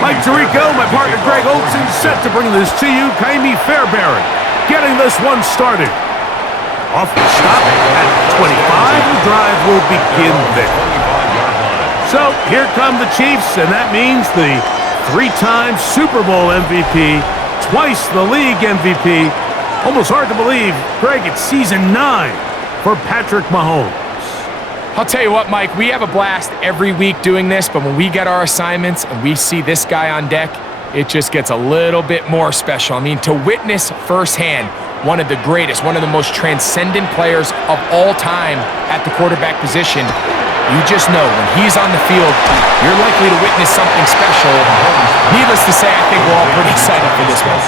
Mike Tirico, my partner Greg Olson, set to bring this to you. Kaimi Fairbairn getting this one started. Off the stop at 25, the drive will begin there. So here come the Chiefs, and that means the three-time Super Bowl MVP, twice the league MVP. Almost hard to believe, Greg, it's season 9 for Patrick Mahomes. I'll tell you what, Mike, we have a blast every week doing this, but when we get our assignments and we see this guy on deck, it just gets a little bit more special. I mean, to witness firsthand one of the greatest, one of the most transcendent players of all time at the quarterback position, you just know when he's on the field, you're likely to witness something special. Needless to say, I think we're all pretty excited for this one.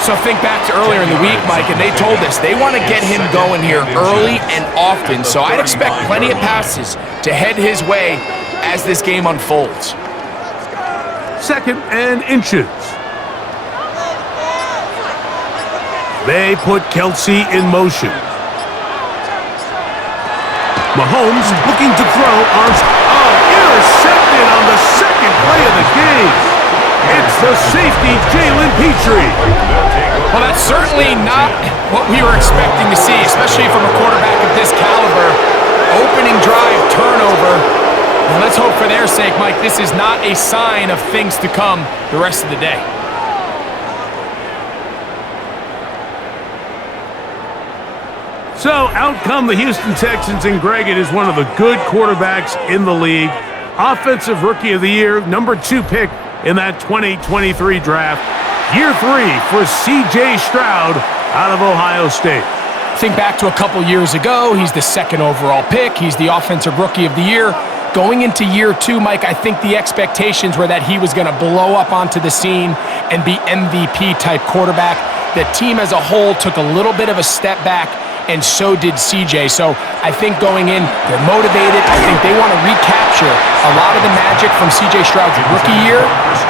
So think back to earlier in the week, Mike, and they told us they want to get him going here early and often. So I'd expect plenty of passes to head his way as this game unfolds. 2nd and inches. They put Kelsey in motion. Mahomes looking to throw on... Oh, intercepted on the second play of the game. It's the safety, Jalen Petrie. Well, that's certainly not what we were expecting to see, especially from a quarterback of this caliber. Opening drive, turnover. And let's hope for their sake, Mike, this is not a sign of things to come the rest of the day. So out come the Houston Texans, and Greg, it is one of the good quarterbacks in the league. Offensive Rookie of the Year, number 2 pick in that 2023 draft. Year 3 for C.J. Stroud out of Ohio State. Think back to a couple years ago, he's the 2nd overall pick. He's the Offensive Rookie of the Year. Going into year 2, Mike, I think the expectations were that he was going to blow up onto the scene and be MVP-type quarterback. The team as a whole took a little bit of a step back, and so did CJ. So I think going in, they're motivated. I think they want to recapture a lot of the magic from CJ Stroud's rookie year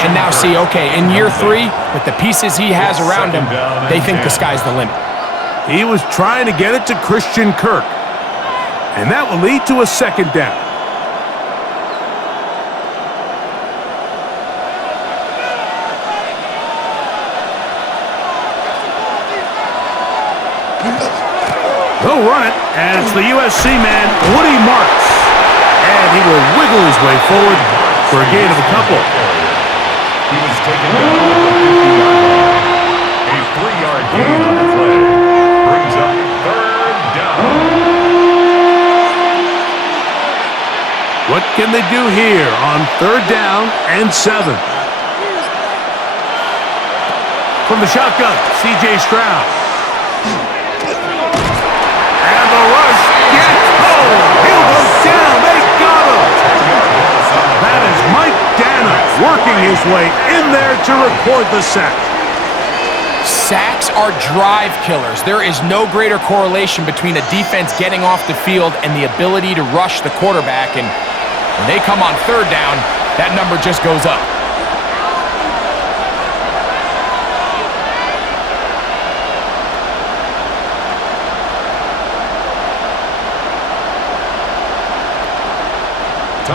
and now see, okay, in year 3, with the pieces he has around him, they think the sky's the limit. He was trying to get it to Christian Kirk, and that will lead to a 2nd down. They'll run it, and it's the USC man, Woody Marks. And he will wiggle his way forward for a gain of a couple. He was taken down at the 50-yard line. A 3-yard gain on the play. Brings up 3rd down. What can they do here on 3rd down and 7? From the shotgun, C.J. Stroud. Rush, yes, oh, he'll go down, they got him. That is Mike Dana working his way in there to record the sack. Sacks are drive killers. There is no greater correlation between a defense getting off the field and the ability to rush the quarterback, and when they come on 3rd down, that number just goes up.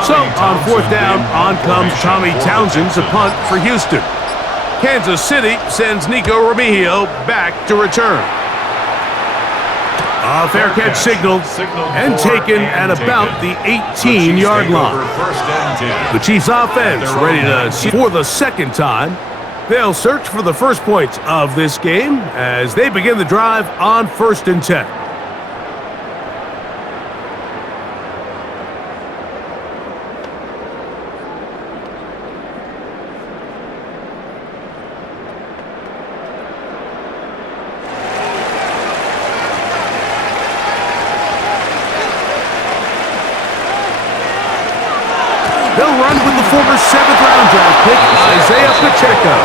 So, on 4th down, on comes Tommy Townsend to punt for Houston. Kansas City sends Nico Remigio back to return. A fair catch signaled and taken at about the 18-yard line. The Chiefs offense ready to see for the 2nd time. They'll search for the first points of this game as they begin the drive on 1st and 10. They'll run with the former 7th-round draft pick, Isaiah Pacheco.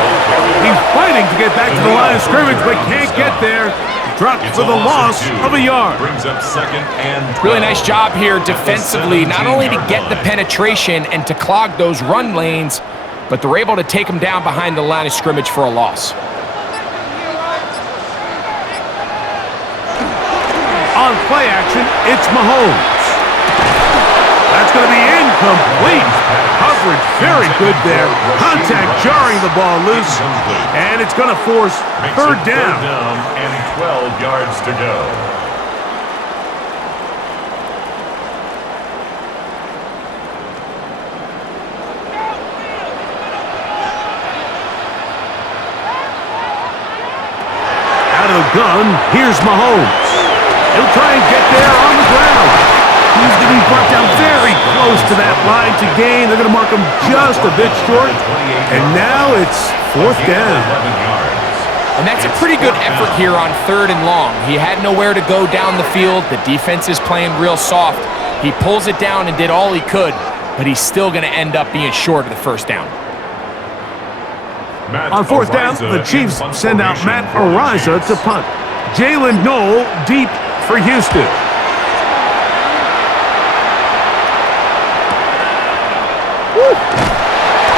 He's fighting to get back to the line of scrimmage, but can't get there. Dropped for the loss of a yard. Brings up 2nd and 12. Really nice job here defensively, not only to get the penetration and to clog those run lanes, but they're able to take him down behind the line of scrimmage for a loss. On play action, it's Mahomes. That's going to be in. Incomplete. Coverage very good there. Contact jarring the ball loose. And it's going to force third down. And 12 yards to go. Out of the gun, here's Mahomes. He'll try and get there on the ground. He's going to be brought down very close to that line to gain. They're going to mark him just a bit short. And now it's fourth down. And that's a pretty good effort here on 3rd and long. He had nowhere to go down the field. The defense is playing real soft. He pulls it down and did all he could, but he's still going to end up being short of the first down. On fourth down, the Chiefs send out Matt Ariza to punt. Jalen Noel deep for Houston.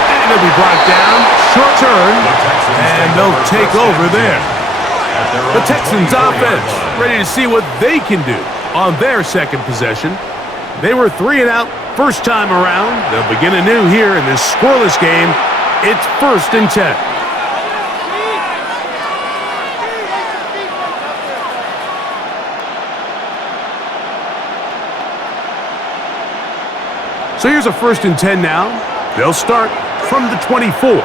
And he'll be brought down, short turn, and they'll take over there. The Texans offense ready to see what they can do on their second possession. They were 3 and out first time around. They'll begin anew here in this scoreless game. It's 1st and 10. So here's a 1st and 10 now. They'll start from the 24.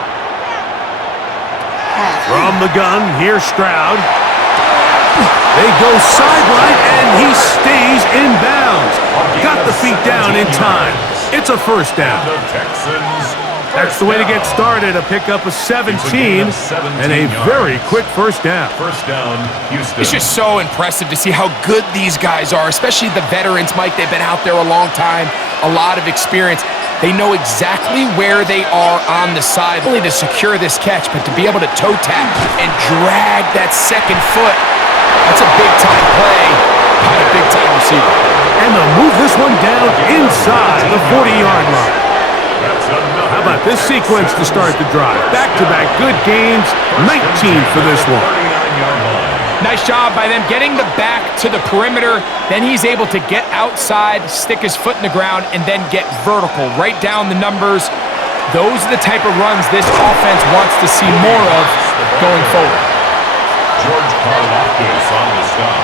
From the gun, here's Stroud. They go sideline, and he stays in bounds. Got the feet down in time. It's a first down. The Texans. That's the way to get started. A pickup of 17 and a very quick first down. First down, Houston. It's just so impressive to see how good these guys are, especially the veterans, Mike. They've been out there a long time, a lot of experience. They know exactly where they are on the side, only to secure this catch, but to be able to toe tap and drag that second foot, that's a big-time play by a big-time receiver. And they'll move this one down inside the 40-yard line. How about this sequence to start the drive? Back-to-back good gains, 19 for this one. Nice job by them getting the back to the perimeter. Then he's able to get outside, stick his foot in the ground, and then get vertical. Right down the numbers. Those are the type of runs this offense wants to see more of going forward. George Karlaftis on the stop.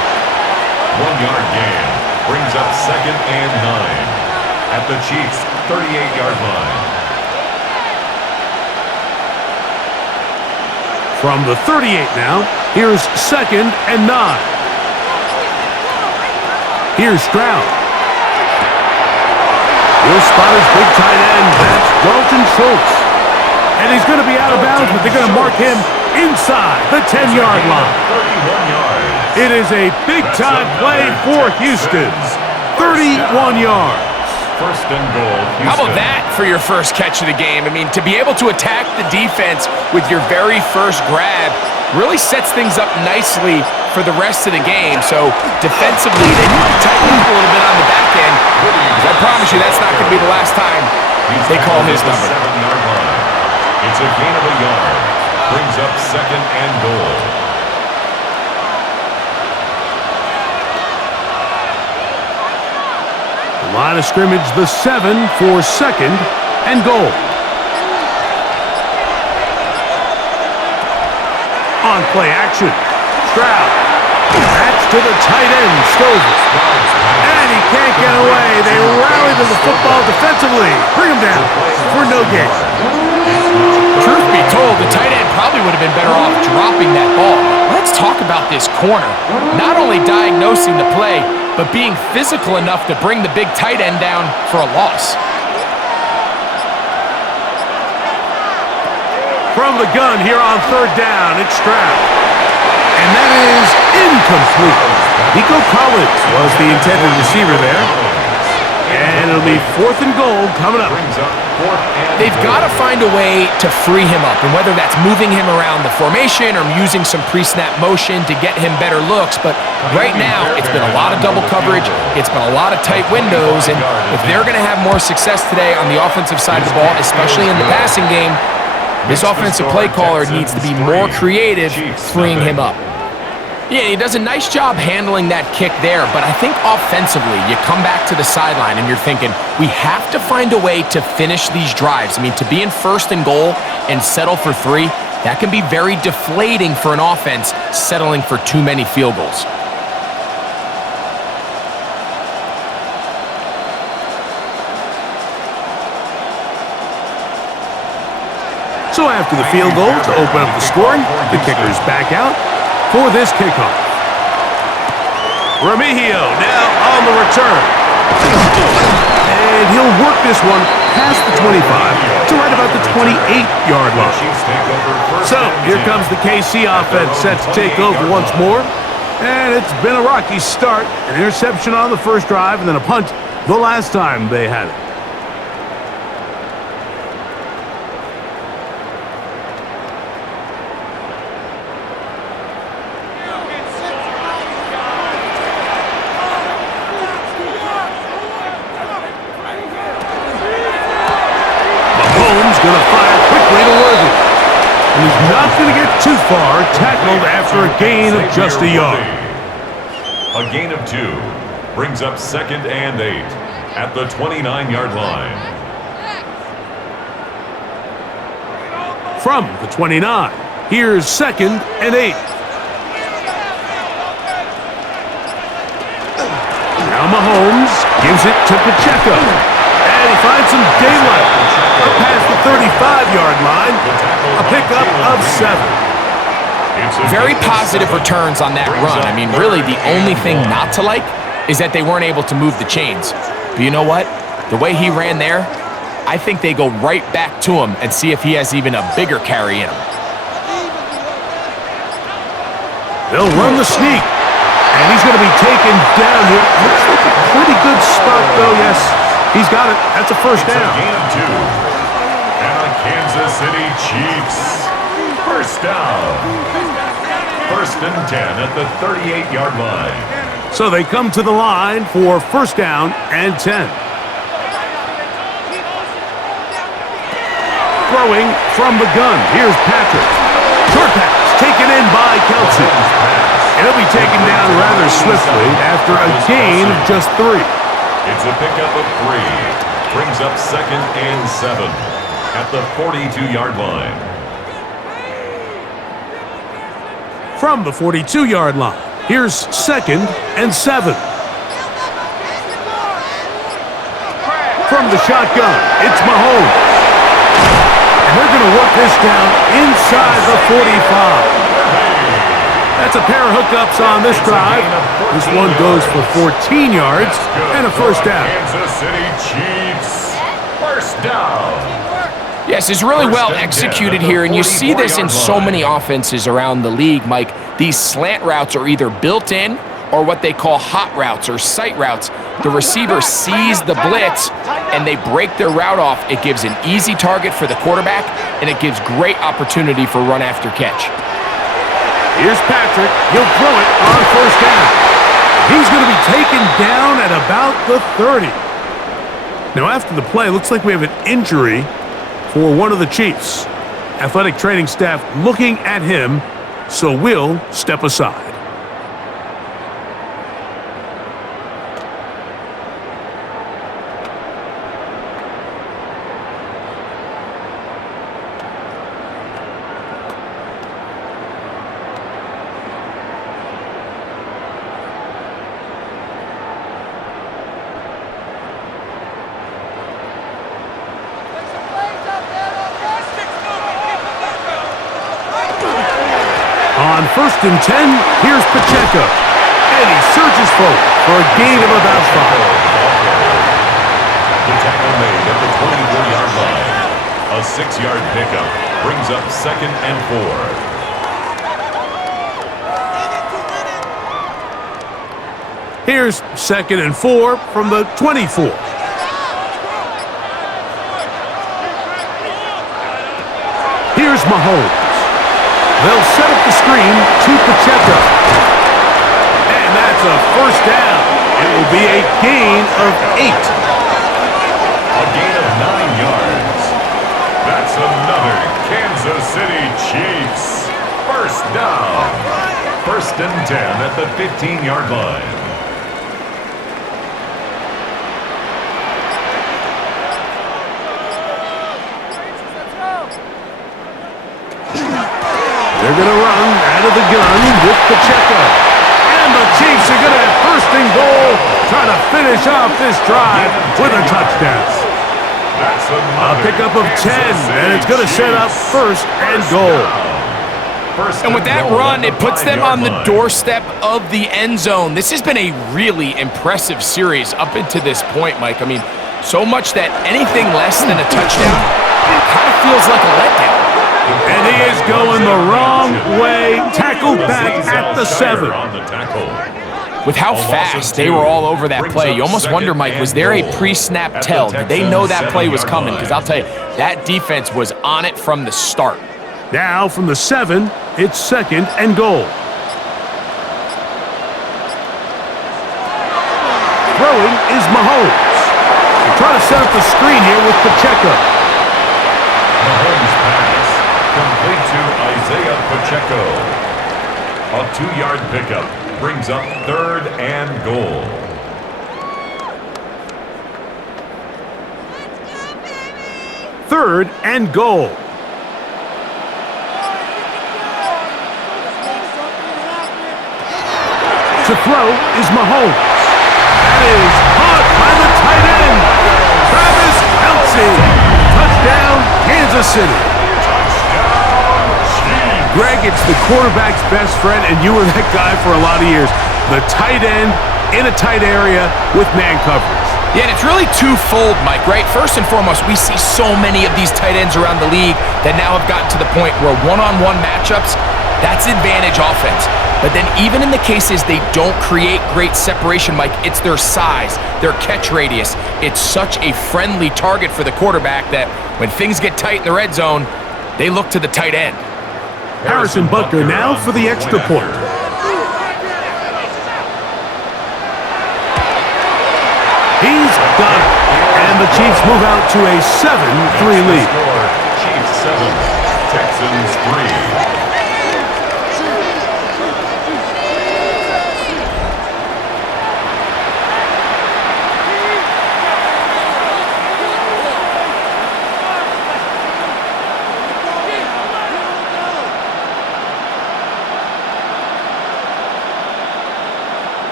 1-yard gain. Brings up 2nd and 9. At the Chiefs' 38-yard line. From the 38 now, here's 2nd and 9. Here's Stroud. He'll spot his big tight end. That's Dalton Schultz. And he's going to be out of bounds, but they're going to mark him inside the 10-yard line. 31 yards. It is a big-time play for Houston. 31 yards. First and goal, Houston. How about that for your first catch of the game? I mean, to be able to attack the defense with your very first grab really sets things up nicely for the rest of the game. So defensively, they need to tighten up a little bit on the back end. I promise you that's not going to be the last time they call his number. 7-yard line. It's a gain of a yard. Brings up 2nd and goal. Line of scrimmage, the 7 for 2nd and goal. On play action, Stroud. That's to the tight end, Stover. And he can't get away. They rally to the football defensively. Bring him down for no gain. Truth be told, the tight end probably would have been better off dropping that ball. Let's talk about this corner. Not only diagnosing the play, but being physical enough to bring the big tight end down for a loss. From the gun here on 3rd down, it's Stroud. And that is incomplete. Nico Collins was the intended receiver there. And it'll be 4th and goal coming up. They've got to find a way to free him up, and whether that's moving him around the formation or using some pre-snap motion to get him better looks, but right now it's been a lot of double coverage, it's been a lot of tight windows, and if they're going to have more success today on the offensive side of the ball, especially in the passing game, this offensive play caller needs to be more creative freeing him up. Yeah, he does a nice job handling that kick there, but I think offensively, you come back to the sideline and you're thinking, we have to find a way to finish these drives. I mean, to be in first and goal and settle for 3, that can be very deflating for an offense settling for too many field goals. So after the field goal to open up the scoring, the kicker's back out for this kickoff. Remigio now on the return. And he'll work this one past the 25 to right about the 28-yard line. So here comes the KC offense set to take over once more. And it's been a rocky start. An interception on the first drive and then a punt the last time they had it. Going to fire quickly to Worthy. And he's not going to get too far, tackled after a gain of just a yard. A gain of 2 brings up 2nd and 8 at the 29-yard line. From the 29, here's 2nd and 8. Now Mahomes gives it to Pacheco. And he finds some daylight. Up past the 35-yard line, a pickup of 7. Very positive returns on that run. I mean, really, the only thing not to like is that they weren't able to move the chains. But you know what? The way he ran there, I think they go right back to him and see if he has even a bigger carry in him. They'll run the sneak, and he's going to be taken down here. Looks like a pretty good spot, though, yes. He's got it. That's a first down. It's a gain of 2. And the Kansas City Chiefs. First down. 1st and 10 at the 38-yard line. So they come to the line for first down and 10. Throwing from the gun. Here's Patrick. Short pass taken in by Kelsey. And he'll be taken down rather swiftly after a gain of just 3. It's a pickup of 3. Brings up 2nd and 7 at the 42-yard line. From the 42-yard line, here's 2nd and 7. From the shotgun, it's Mahomes. And they're going to work this down inside the 45. That's a pair of hookups on this drive. This one goes for 14 yards and a first down. Kansas City Chiefs. First down. Yes, it's really well executed here, and you see this in so many offenses around the league, Mike. These slant routes are either built in or what they call hot routes or sight routes. The receiver sees the blitz, and they break their route off. It gives an easy target for the quarterback, and it gives great opportunity for run after catch. Here's Patrick. He'll throw it on first down. He's going to be taken down at about the 30. Now, after the play, looks like we have an injury for one of the Chiefs. Athletic training staff looking at him, so we'll step aside. On 1st and 10, here's Pacheco. And he surges forward for a gain of about 5. The tackle made at the 24-yard line. A 6-yard pickup brings up 2nd and 4. Here's 2nd and 4 from the 24. Here's Mahomes. They'll set up the screen to Pacheco. And that's a first down. It will be a gain of 8. A gain of 9 yards. That's another Kansas City Chiefs. First down. 1st and 10 at the 15-yard line. They're going to run out of the gun with Pacheco. And the Chiefs are going to have first and goal, trying to finish off this drive with a touchdown. A pickup of 10, and it's going to set up first and goal. And with that run, it puts them on the doorstep of the end zone. This has been a really impressive series up until this point, Mike. I mean, so much that anything less than a touchdown kind of feels like a letdown. And he is going the wrong way, tackled back at the 7. With how fast they were all over that play, you almost wonder, Mike, was there a pre-snap tell? Did they know that play was coming? Because I'll tell you, that defense was on it from the start. Now from the 7, it's second and goal. Throwing is Mahomes. They're trying to set up the screen here with Pacheco. Mahomes pass. Complete to Isaiah Pacheco. A 2-yard pickup brings up third and goal. Third and goal. To throw is Mahomes. That is caught by the tight end, Travis Kelce. Touchdown, Kansas City. Greg, it's the quarterback's best friend, and you were that guy for a lot of years. The tight end in a tight area with man coverage. Yeah, and it's really twofold, Mike, right? First and foremost, we see so many of these tight ends around the league that now have gotten to the point where one-on-one matchups, that's advantage offense. But then even in the cases they don't create great separation, Mike, it's their size, their catch radius. It's such a friendly target for the quarterback that when things get tight in the red zone, they look to the tight end. Harrison Butker now for the extra point. He's got it. And the Chiefs move out to a 7-3 lead. Chiefs 7, Texans 3.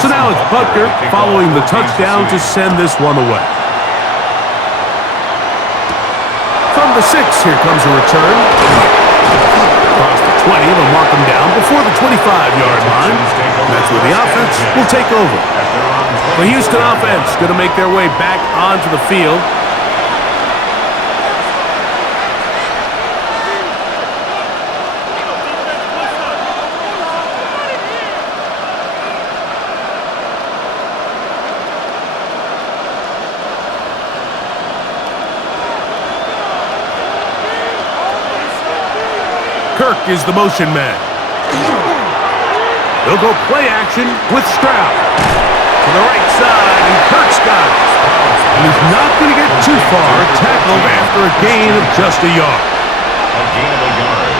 So now it's Butker following the touchdown to send this one away. From the 6, here comes a return. Across the 20, they'll mark him down before the 25-yard line. That's where the offense will take over. The Houston offense going to make their way back onto the field. Kirk is the motion man. They'll go play action with Stroud. To the right side, and Kirk's got it. And he's not going to get too far, tackled after a gain of just a yard. A gain of a yard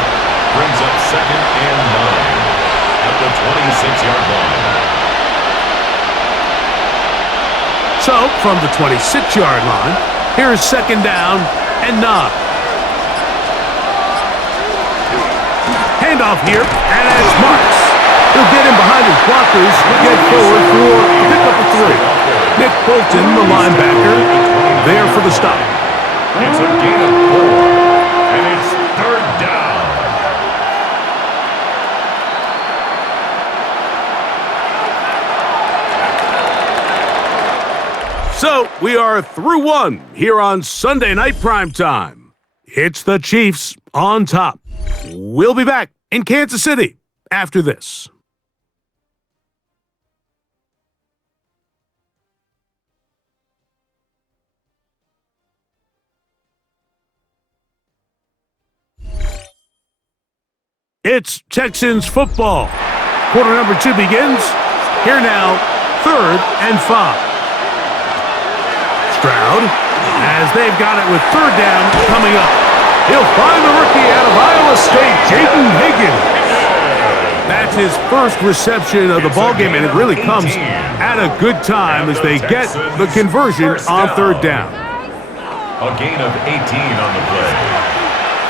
brings up second and 9 at the 26-yard line. So, from the 26-yard line, here's second down and 9. Handoff here, and it's Marks. He'll get in behind his blockers, get forward for a pickup of 3. Nick Bolton, the linebacker, there for the stop. It's a gain of 4, and it's third down. So, we are through one here on Sunday Night Primetime. It's the Chiefs on top. We'll be back in Kansas City after this. It's Texans football. Quarter number 2 begins. Here now, 3rd and 5. Stroud, and as they've got it with third down coming up. He'll find the rookie out of Iowa State, Jaden Higgins. That's his first reception of the ballgame, and it really comes at a good time as they get the conversion on third down. A gain of 18 on the play.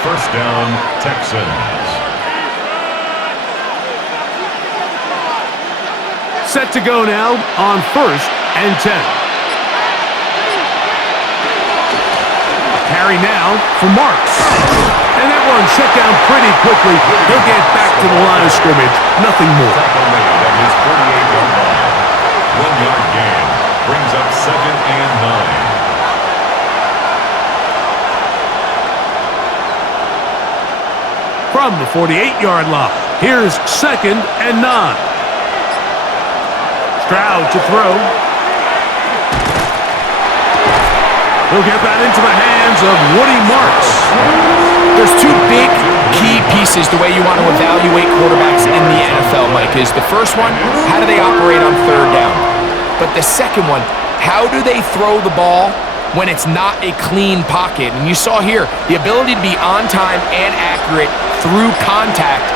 First down, Texans. Set to go now on 1st and 10. Carry now for Marks. And that one shut down pretty quickly. He'll get back to the line of scrimmage. Nothing more. Tackle made at his 48-yard line. 1-yard gain brings up 2nd and 9. From the 48-yard line, here's 2nd and 9. Stroud to throw. He'll get that into the hands of Woody Marks. There's two big key pieces the way you want to evaluate quarterbacks in the NFL, Mike, is the first one, how do they operate on third down? But the second one, how do they throw the ball when it's not a clean pocket? And you saw here, the ability to be on time and accurate through contact,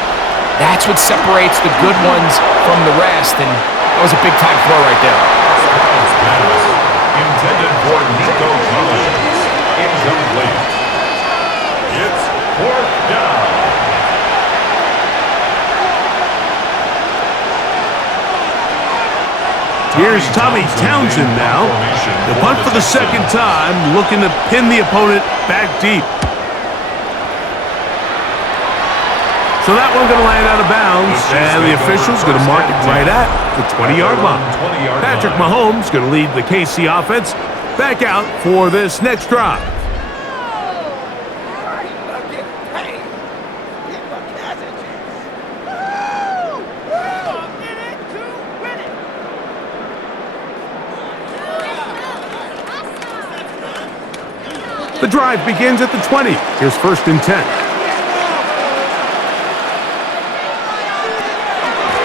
that's what separates the good ones from the rest, and that was a big-time throw right there. Intended for Nico Collins. Incomplete. It's 4th down. Here's Tommy Townsend now. The punt for the second time, looking to pin the opponent back deep. So that one going to land out of bounds, and the official's going to mark it right at the 20-yard line. Patrick Mahomes going to lead the KC offense back out for this next drive. The drive begins at the 20. Here's 1st and 10.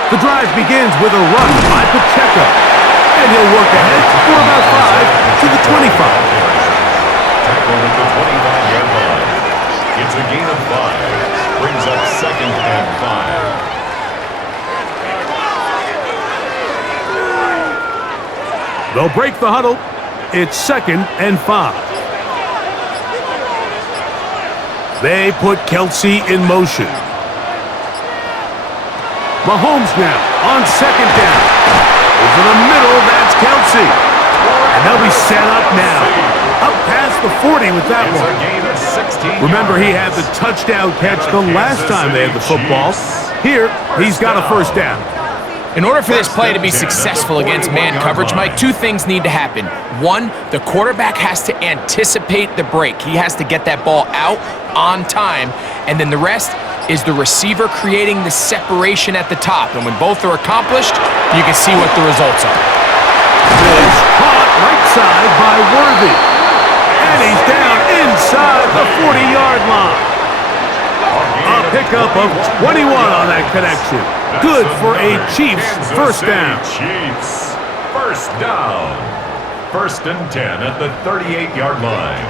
The drive begins with a run by Pacheco, and he'll work ahead for about 5 to the 25. Tackled at the 25-yard line. It's a gain of 5. Brings up 2nd and 5. They'll break the huddle. It's 2nd and 5. They put Kelsey in motion. Mahomes now on 2nd down. Over the middle, that's Kelsey. And they'll be set up now. Up past the 40 with that one. Remember, he had the touchdown catch the last time they had the football. Here, he's got a 1st down. In order for this play to be successful against man coverage, Mike, two things need to happen. One, the quarterback has to anticipate the break. He has to get that ball out on time. And then the rest is the receiver creating the separation at the top. And when both are accomplished, you can see what the results are. This caught right side by Worthy. And he's down inside the 40-yard line. A pickup of 21 on that connection. Good for a Chiefs 1st down. Chiefs 1st down. 1st and 10 at the 38-yard line.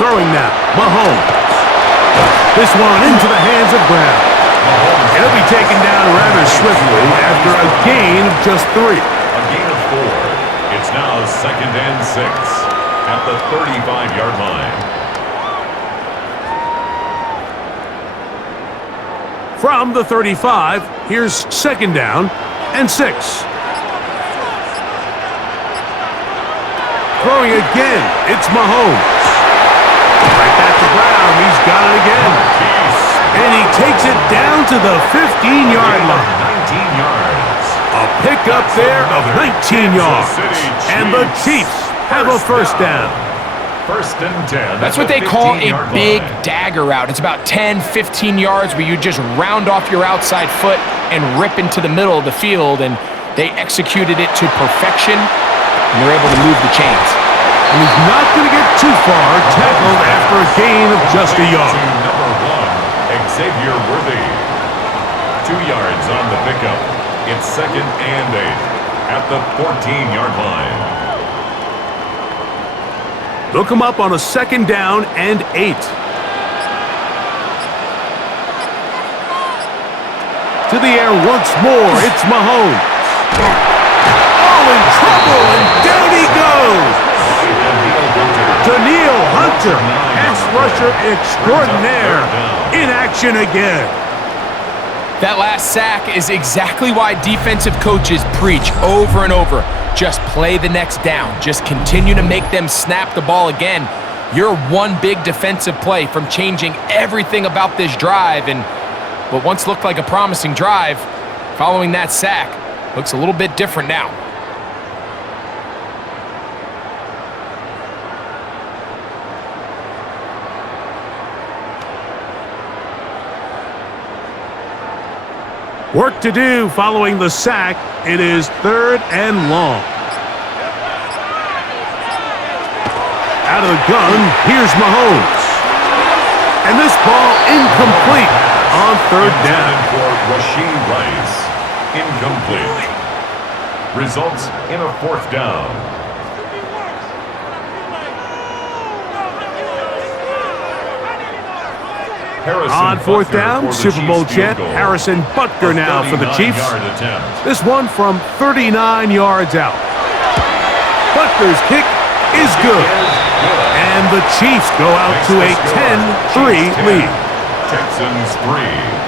Throwing now, Mahomes. This one into the hands of Brown. It'll be taken down rather swiftly after a gain of just 3. A gain of 4. It's now 2nd and 6 at the 35-yard line. From the 35, here's 2nd down and 6. Throwing again, it's Mahomes. Right back to Brown. He's got it again. And he takes it down to the 15-yard line. 19 yards. A pickup there of 19 yards. And the Chiefs have a 1st down. 1st and 10. That's what they call a big dagger route. It's about 10, 15 yards where you just round off your outside foot and rip into the middle of the field. And they executed it to perfection, and they're able to move the chains. And he's not going to get too far, tackled after a gain of just a yard. Number 1, Xavier Worthy. 2 yards on the pickup. It's second and 8 at the 14-yard line. Look him up on a second down and 8. To the air once more, it's Mahomes. Oh, in trouble, and down he goes. Daniil Hunter, pass rusher extraordinaire, in action again. That last sack is exactly why defensive coaches preach over and over. Just play the next down. Just continue to make them snap the ball again. You're one big defensive play from changing everything about this drive, and what once looked like a promising drive, following that sack, looks a little bit different now. Work to do following the sack. It is 3rd and long. Out of the gun, here's Mahomes. And this ball incomplete on 3rd down. For Rashee Rice, incomplete. Results in a 4th down. On 4th down, Super Bowl champ Harrison Butker now for the Chiefs. This one from 39 yards out. Butker's kick is good. And the Chiefs go out to a 10-3 lead. Texans 3.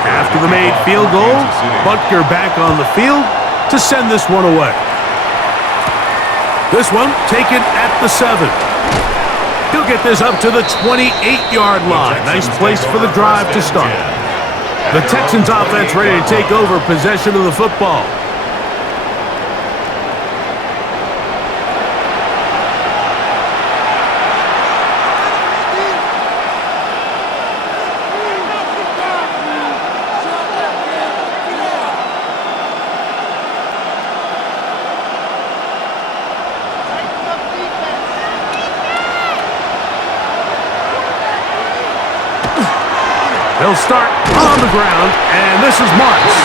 After the made field goal, Butker back on the field to send this one away. This one taken at the 7. He'll get this up to the 28-yard line. Nice place for the drive to start. The Texans offense ready to take over possession of the football. They'll start on the ground, and this is Marks.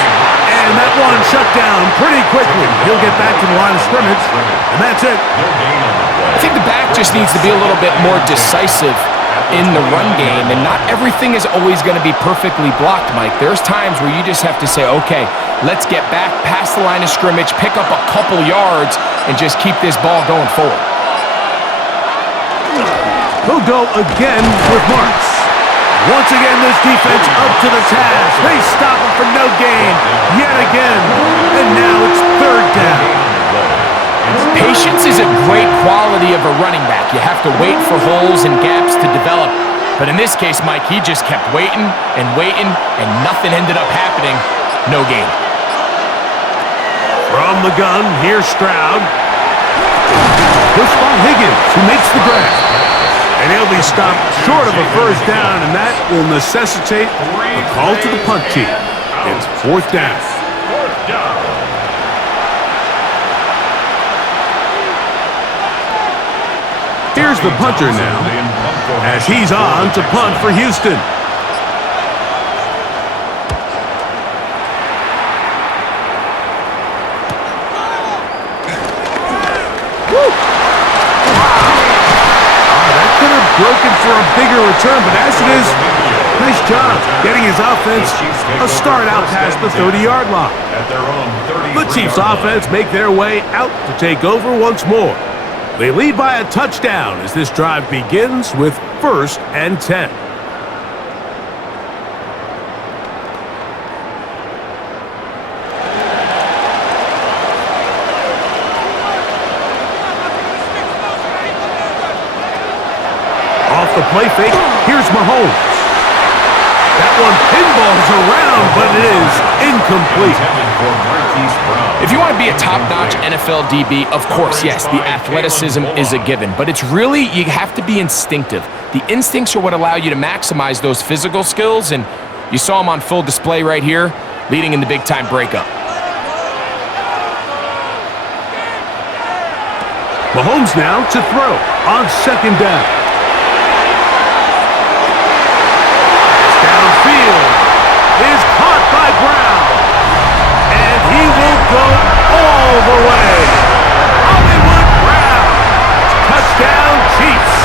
And that one shut down pretty quickly. He'll get back to the line of scrimmage, and that's it. I think the back just needs to be a little bit more decisive in the run game, and not everything is always going to be perfectly blocked, Mike. There's times where you just have to say, okay, let's get back past the line of scrimmage, pick up a couple yards, and just keep this ball going forward. He'll go again with Marks. Once again, this defense up to the task. They stop him for no gain yet again. And now it's 3rd down. Patience is a great quality of a running back. You have to wait for holes and gaps to develop. But in this case, Mike, he just kept waiting and waiting, and nothing ended up happening. No gain. From the gun, here's Stroud. Pushed by Higgins, who makes the grab. And he'll be stopped short of a 1st down, and that will necessitate a call to the punt team. It's 4th down. Here's the punter now, as he's on to punt for Houston. Broken for a bigger return, but as it is, nice job getting his offense a start out past the 30-yard line. The Chiefs offense make their way out to take over once more. They lead by a touchdown as this drive begins with 1st and 10. Off the play fake, here's Mahomes. That one pinballs around, but it is incomplete. If you want to be a top-notch NFL DB, of course, yes, the athleticism is a given, but it's really, you have to be instinctive. The instincts are what allow you to maximize those physical skills, and you saw them on full display right here, leading in the big-time breakup. Mahomes now to throw on second down. Downfield is caught by Brown, and he will go all the way. Hollywood Brown, touchdown Chiefs.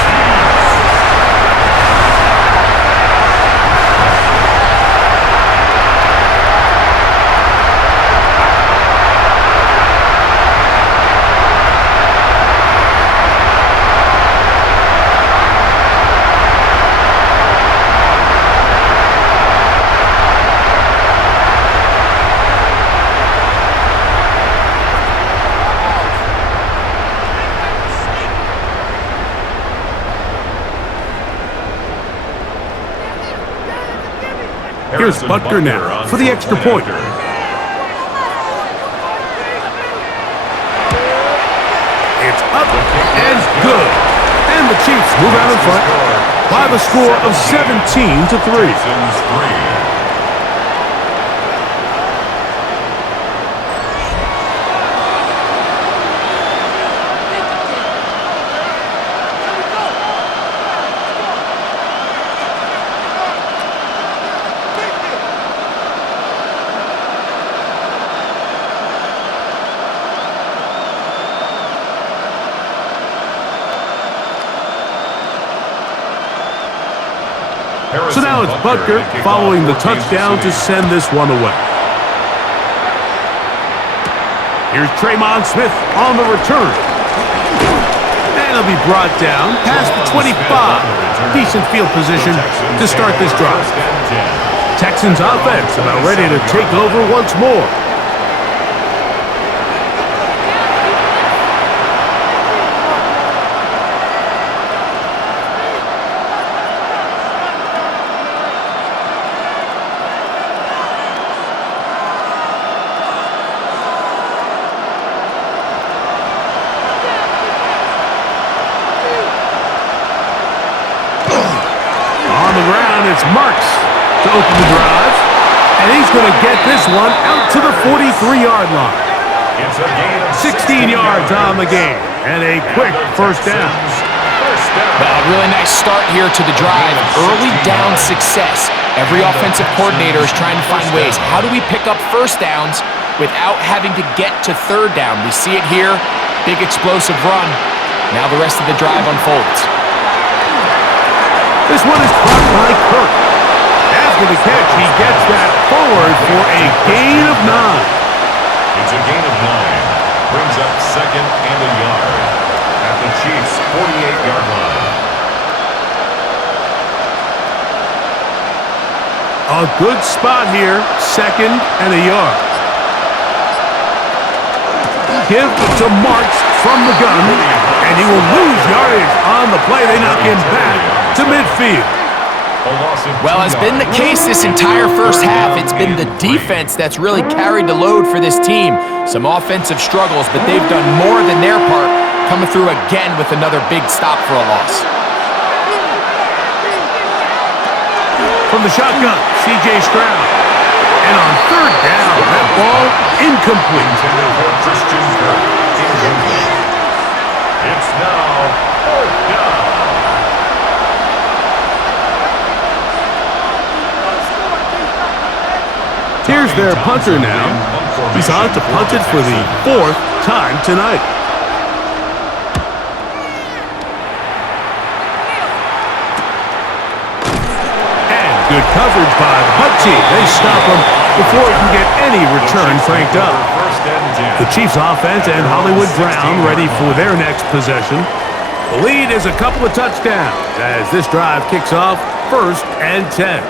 Here's Butker now for the extra point. It's up and good. And the Chiefs move out in front by the score of 17-3. So now it's Butker following the touchdown to send this one away. Here's Tremon Smith on the return. And he'll be brought down past the 25. Decent field position to start this drive. Texans offense about ready to take over once more. It's Marks to open the drive, and he's going to get this one out to the 43-yard line. It's a gain of 16 yards on the game, and a quick first down. Well, a really nice start here to the drive. Early down success. Every offensive coordinator is trying to find ways. How do we pick up first downs without having to get to third down? We see it here. Big explosive run. Now the rest of the drive unfolds. This one is caught by Kirk. After the catch, he gets that forward for a gain of 9. It's a gain of 9. Brings up second and a yard at the Chiefs' 48-yard line. A good spot here, second and a yard. Give to Marks from the gun, and he will lose yardage on the play. They knock him back to midfield. Well, as been the case this entire first half, it's been the defense that's really carried the load for this team. Some offensive struggles, but they've done more than their part, coming through again with another big stop for a loss. From the shotgun, C.J. Stroud. And on third down, that ball incomplete. It's now fourth down. Here's their punter now. He's on to punt it for the 4th time tonight. And good coverage by the punt team. They stop him before he can get any return cranked up. The Chiefs offense and Hollywood Brown ready for their next possession. The lead is a couple of touchdowns as this drive kicks off 1st and 10.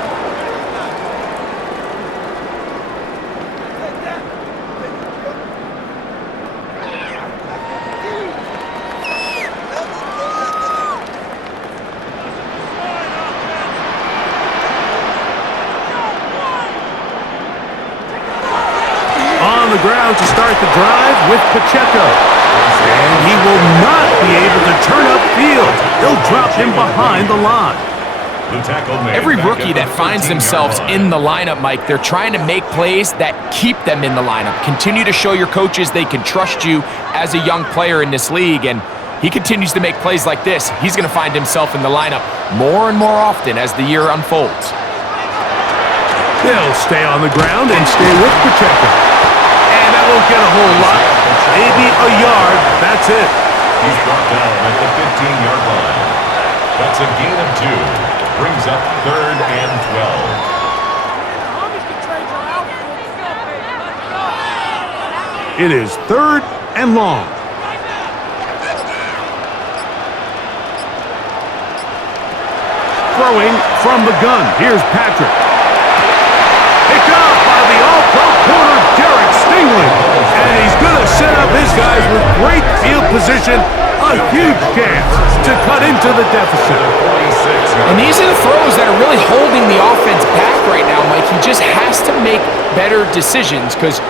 the ground to start the drive with Pacheco. And he will not be able to turn upfield. They'll drop him behind the line. Every rookie that finds themselves in the lineup, Mike, they're trying to make plays that keep them in the lineup. Continue to show your coaches they can trust you as a young player in this league, and he continues to make plays like this. He's going to find himself in the lineup more and more often as the year unfolds. They'll stay on the ground and stay with Pacheco. And that won't get a whole lot. Maybe a yard. That's it. He's brought down at the 15-yard line. That's a gain of 2. Brings up 3rd and 12. It is 3rd and long. Throwing from the gun. Here's Patrick. Picked up by the all-pro corner, Derek Stingley. And he's going to set up his guys with great field position. A huge chance to cut into the deficit. And these are the throws that are really holding the offense back right now, Mike. He just has to make better decisions because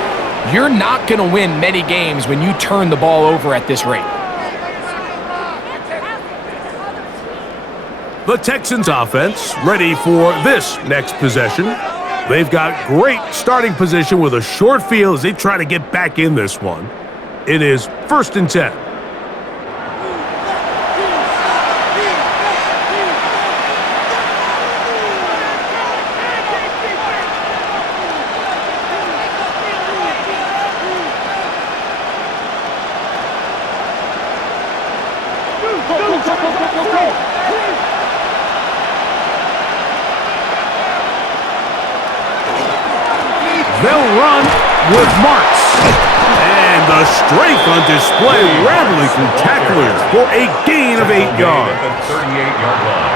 you're not going to win many games when you turn the ball over at this rate. The Texans offense ready for this next possession. They've got great starting position with a short field as they try to get back in this one. It is 1st and 10. They'll run with Marks. And the strength on display, rattling through tacklers for a gain of 8 yards. At the 38-yard line.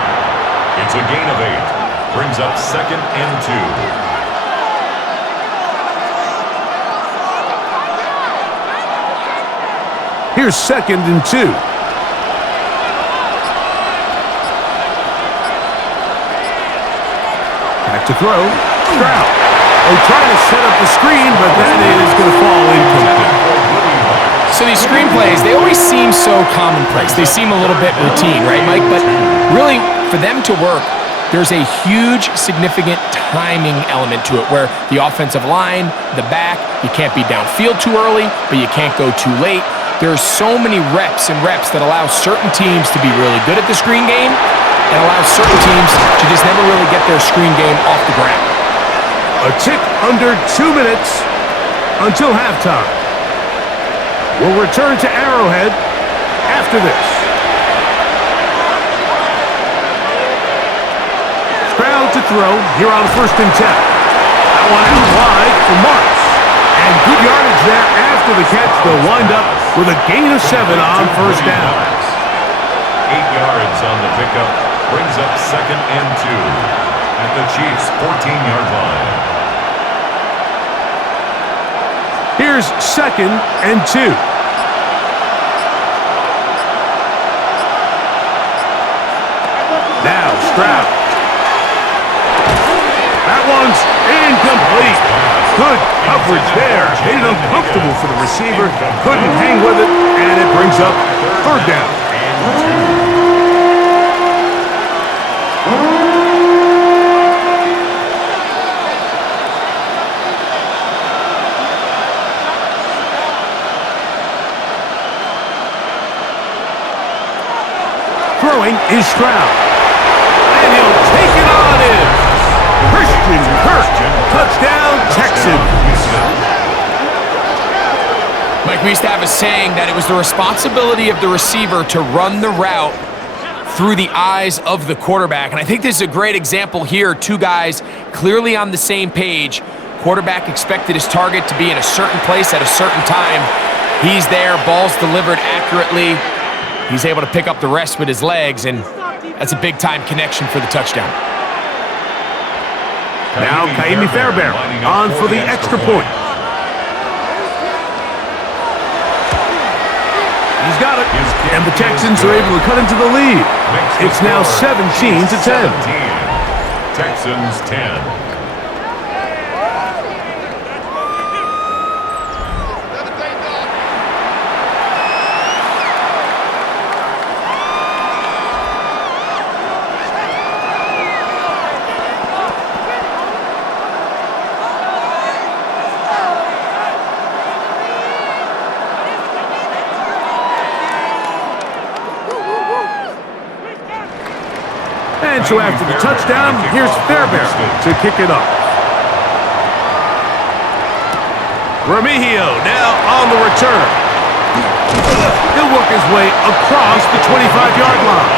It's a gain of 8. Brings up 2nd and 2. Here's 2nd and 2. Back to throw. Stroud. They're trying to set up the screen, but that is going to fall incomplete. So these screen plays, they always seem so commonplace. They seem a little bit routine, right, Mike? But really, for them to work, there's a huge, significant timing element to it where the offensive line, the back, you can't be downfield too early, but you can't go too late. There's so many reps and reps that allow certain teams to be really good at the screen game and allow certain teams to just never really get their screen game off the ground. A tick under 2 minutes until halftime. We'll return to Arrowhead after this. Stroud to throw here on 1st and 10. That one out wide for Marks. And good yardage there after the catch. They'll wind up with a gain of 7 on 1st down. 8 yards on the pickup. Brings up 2nd and 2. At the Chiefs' 14-yard line. Here's 2nd and 2. Now Stroud. That one's incomplete. Good coverage there. Made it uncomfortable for the receiver. Couldn't hang with it, and it brings up 3rd down. Throwing is Stroud. And he'll take it on in. Christian Kirk. Touchdown, Texans. Mike, we used to have a saying that it was the responsibility of the receiver to run the route through the eyes of the quarterback. And I think this is a great example here. 2 guys clearly on the same page. Quarterback expected his target to be in a certain place at a certain time. He's there, ball's delivered accurately. He's able to pick up the rest with his legs, and that's a big-time connection for the touchdown. Now Kaimi Fairbairn on for the extra point. He's got it, and the Texans are able to cut into the lead. It's now 17-10. Texans 10. And so after the touchdown, here's Fairbairn to kick it off. Remigio now on the return. He'll work his way across the 25-yard line.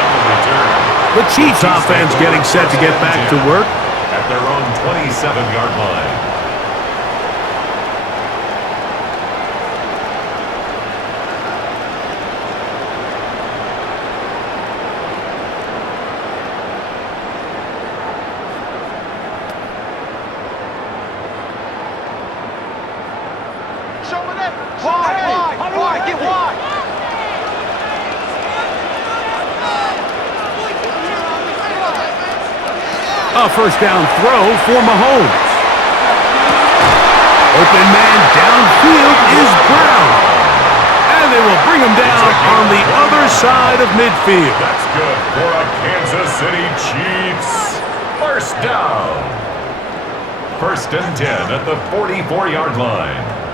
The Chiefs offense getting set to get back to work at their own 27-yard line. A first down throw for Mahomes. Open man downfield is Brown. And they will bring him down on the other side of midfield. That's good for a Kansas City Chiefs. First down. 1st and 10 at the 44-yard line.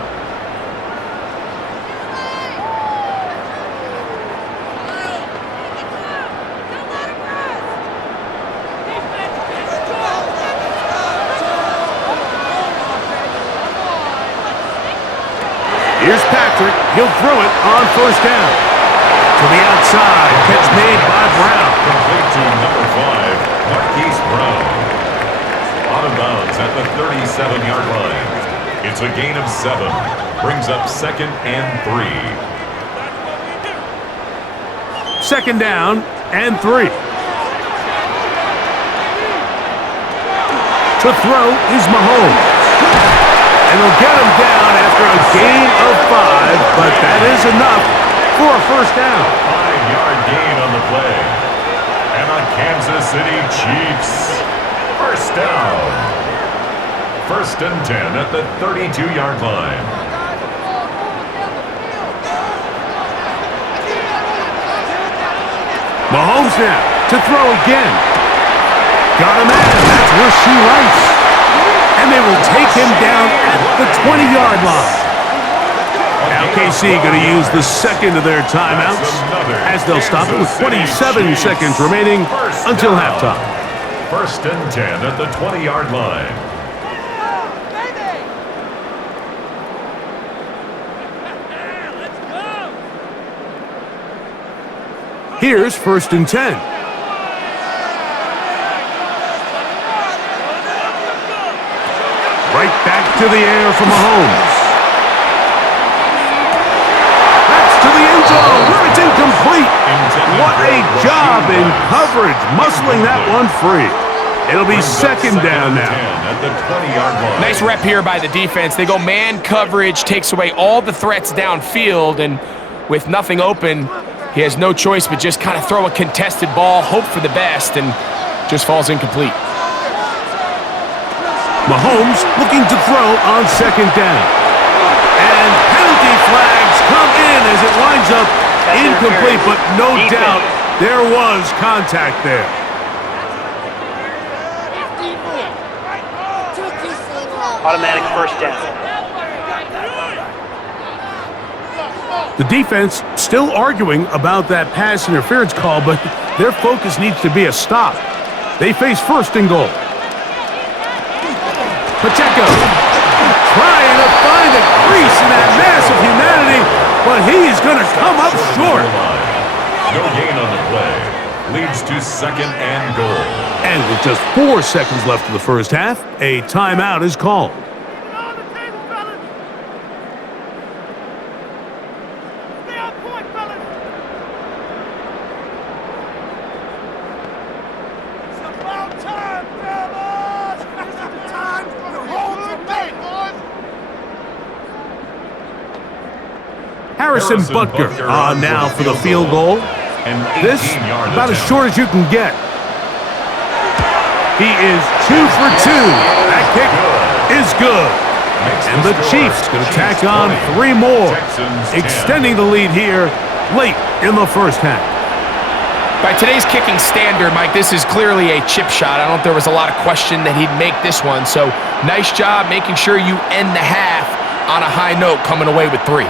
Here's Patrick. He'll throw it on first down. To the outside. Catch made by Brown. Complete to number 5, Marquise Brown. Out of bounds at the 37-yard line. It's a gain of 7. Brings up 2nd and 3. 2nd down and 3. To throw is Mahomes. And they'll get him down after a gain of 5, but that is enough for a first down. 5-yard gain on the play. And a Kansas City Chiefs first down. 1st and 10 at the 32-yard line. Mahomes now to throw again. Got him in. That's Rasheed Rice. And they will take him down at the 20-yard line. Now KC going to use the second of their timeouts as they'll stop it with 27 seconds remaining until halftime. 1st and 10 at the 20-yard line. Here's 1st and 10. Right back to the air for Mahomes. That's to the end zone, where it's incomplete. What a job in coverage, muscling that one free. It'll be 2nd down now. At the 20-yard line. Nice rep here by the defense. They go man coverage, takes away all the threats downfield, and with nothing open, he has no choice but just kind of throw a contested ball, hope for the best, and just falls incomplete. Mahomes looking to throw on 2nd down. And penalty flags come in as it winds up incomplete, but no doubt there was contact there. Automatic first down. The defense still arguing about that pass interference call, but their focus needs to be a stop. They face 1st and goal. Pacheco trying to find a crease in that mass of humanity, but he is going to come up short. No gain on the play. Leads to 2nd and goal. And with just 4 seconds left of the first half, a timeout is called. Harrison Butker on now for the field goal. This about as short as you can get. He is 2 for 2. That kick is good. And the Chiefs going to tack on 3 more, extending the lead here late in the first half. By today's kicking standard, Mike, this is clearly a chip shot. I don't think there was a lot of question that he'd make this one. So nice job making sure you end the half on a high note, coming away with 3.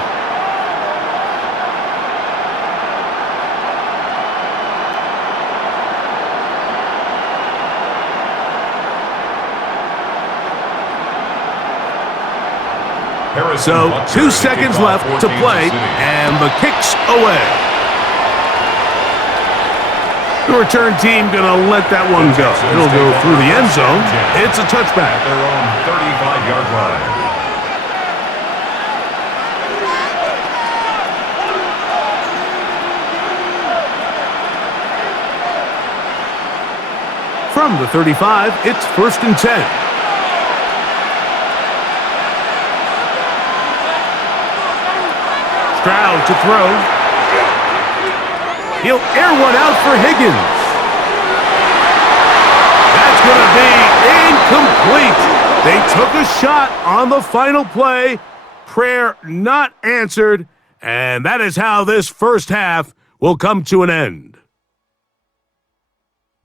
So 2 seconds left to play, and the kick's away. The return team going to let that one go. It'll go through the end zone. It's a touchback. At their own 35-yard line. From the 35, it's 1st and 10. Stroud to throw. He'll air one out for Higgins. That's going to be incomplete. They took a shot on the final play. Prayer not answered. And that is how this first half will come to an end.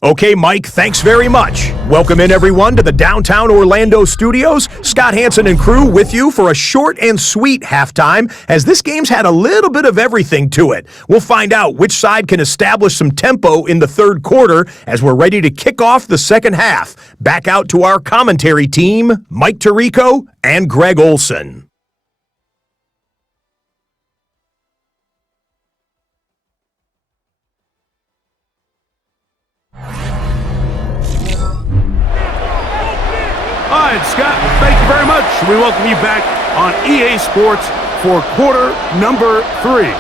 Okay, Mike, thanks very much. Welcome in, everyone, to the downtown Orlando studios. Scott Hansen and crew with you for a short and sweet halftime, as this game's had a little bit of everything to it. We'll find out which side can establish some tempo in the third quarter as we're ready to kick off the second half. Back out to our commentary team, Mike Tirico and Greg Olson. All right, Scott, thank you very much. We welcome you back on EA Sports for quarter number 3.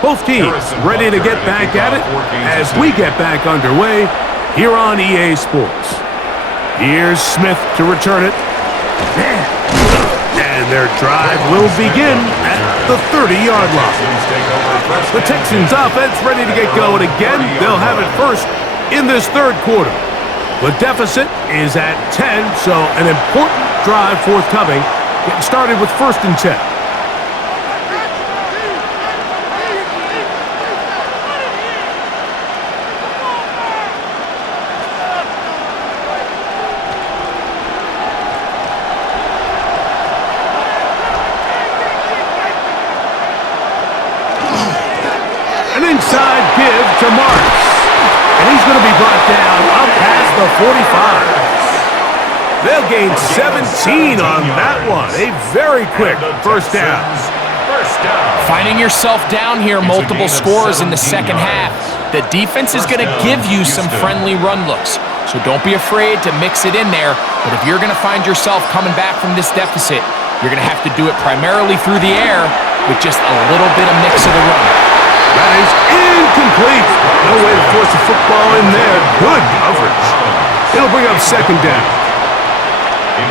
Both teams ready to get back at it as we get back underway here on EA Sports. Here's Smith to return it. And their drive will begin at the 30-yard line. The Texans offense ready to get going again. They'll have it first in this third quarter. The deficit is at 10, so an important drive forthcoming. Getting started with 1st and 10. Inside give to Marks. And he's going to be brought down up past the 45. They'll gain 17 on that one. A very quick first down. Finding yourself down here, multiple scores in the second half. The defense is going to give you some friendly run looks. So don't be afraid to mix it in there. But if you're going to find yourself coming back from this deficit, you're going to have to do it primarily through the air with just a little bit of mix of the run. That is incomplete. No way to force the football in there. Good coverage. It'll bring up 2nd down.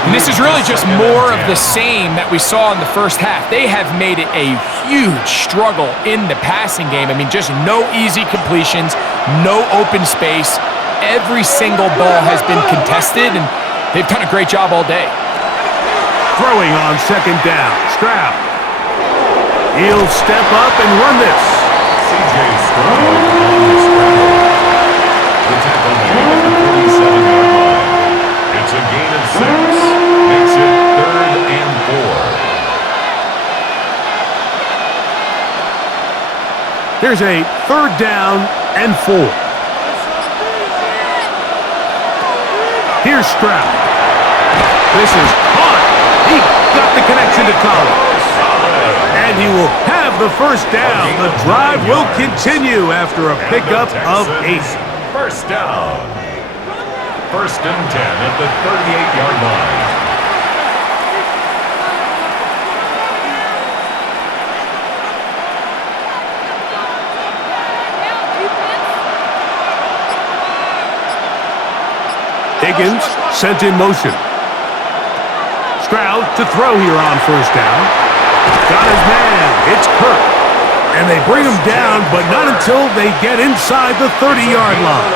And this is really just more of the same that we saw in the first half. They have made it a huge struggle in the passing game. I mean, just no easy completions, no open space. Every single ball has been contested, and they've done a great job all day. Throwing on 2nd down. Stroud. He'll step up and run this. C.J. Stroud on the scramble. The tackle made at the 47-yard line. It's a gain of 6. Makes it 3rd and 4. Here's a 3rd down and 4. Here's Stroud. This is caught. He got the connection to Collins. And he will have the first down. The drive will continue after a pickup of 8. First down. 1st and 10 at the 38-yard line. Higgins sent in motion. Stroud to throw here on 1st down. Got his man. It's Kirk. And they bring him down, but not until they get inside the 30-yard line.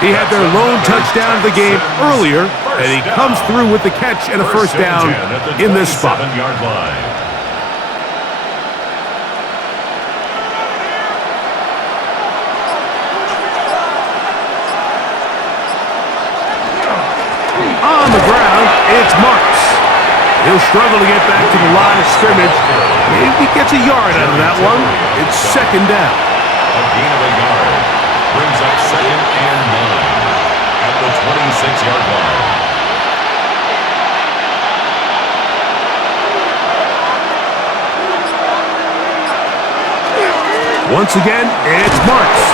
He had their lone touchdown of the game earlier, and he comes through with the catch and a first down in this spot. On the ground, it's Marks. He'll struggle to get back to the line of scrimmage. Maybe gets a yard out of that one. It's second down. A gain of a yard brings up 2nd and 9 at the 26-yard line. Once again, it's Marks.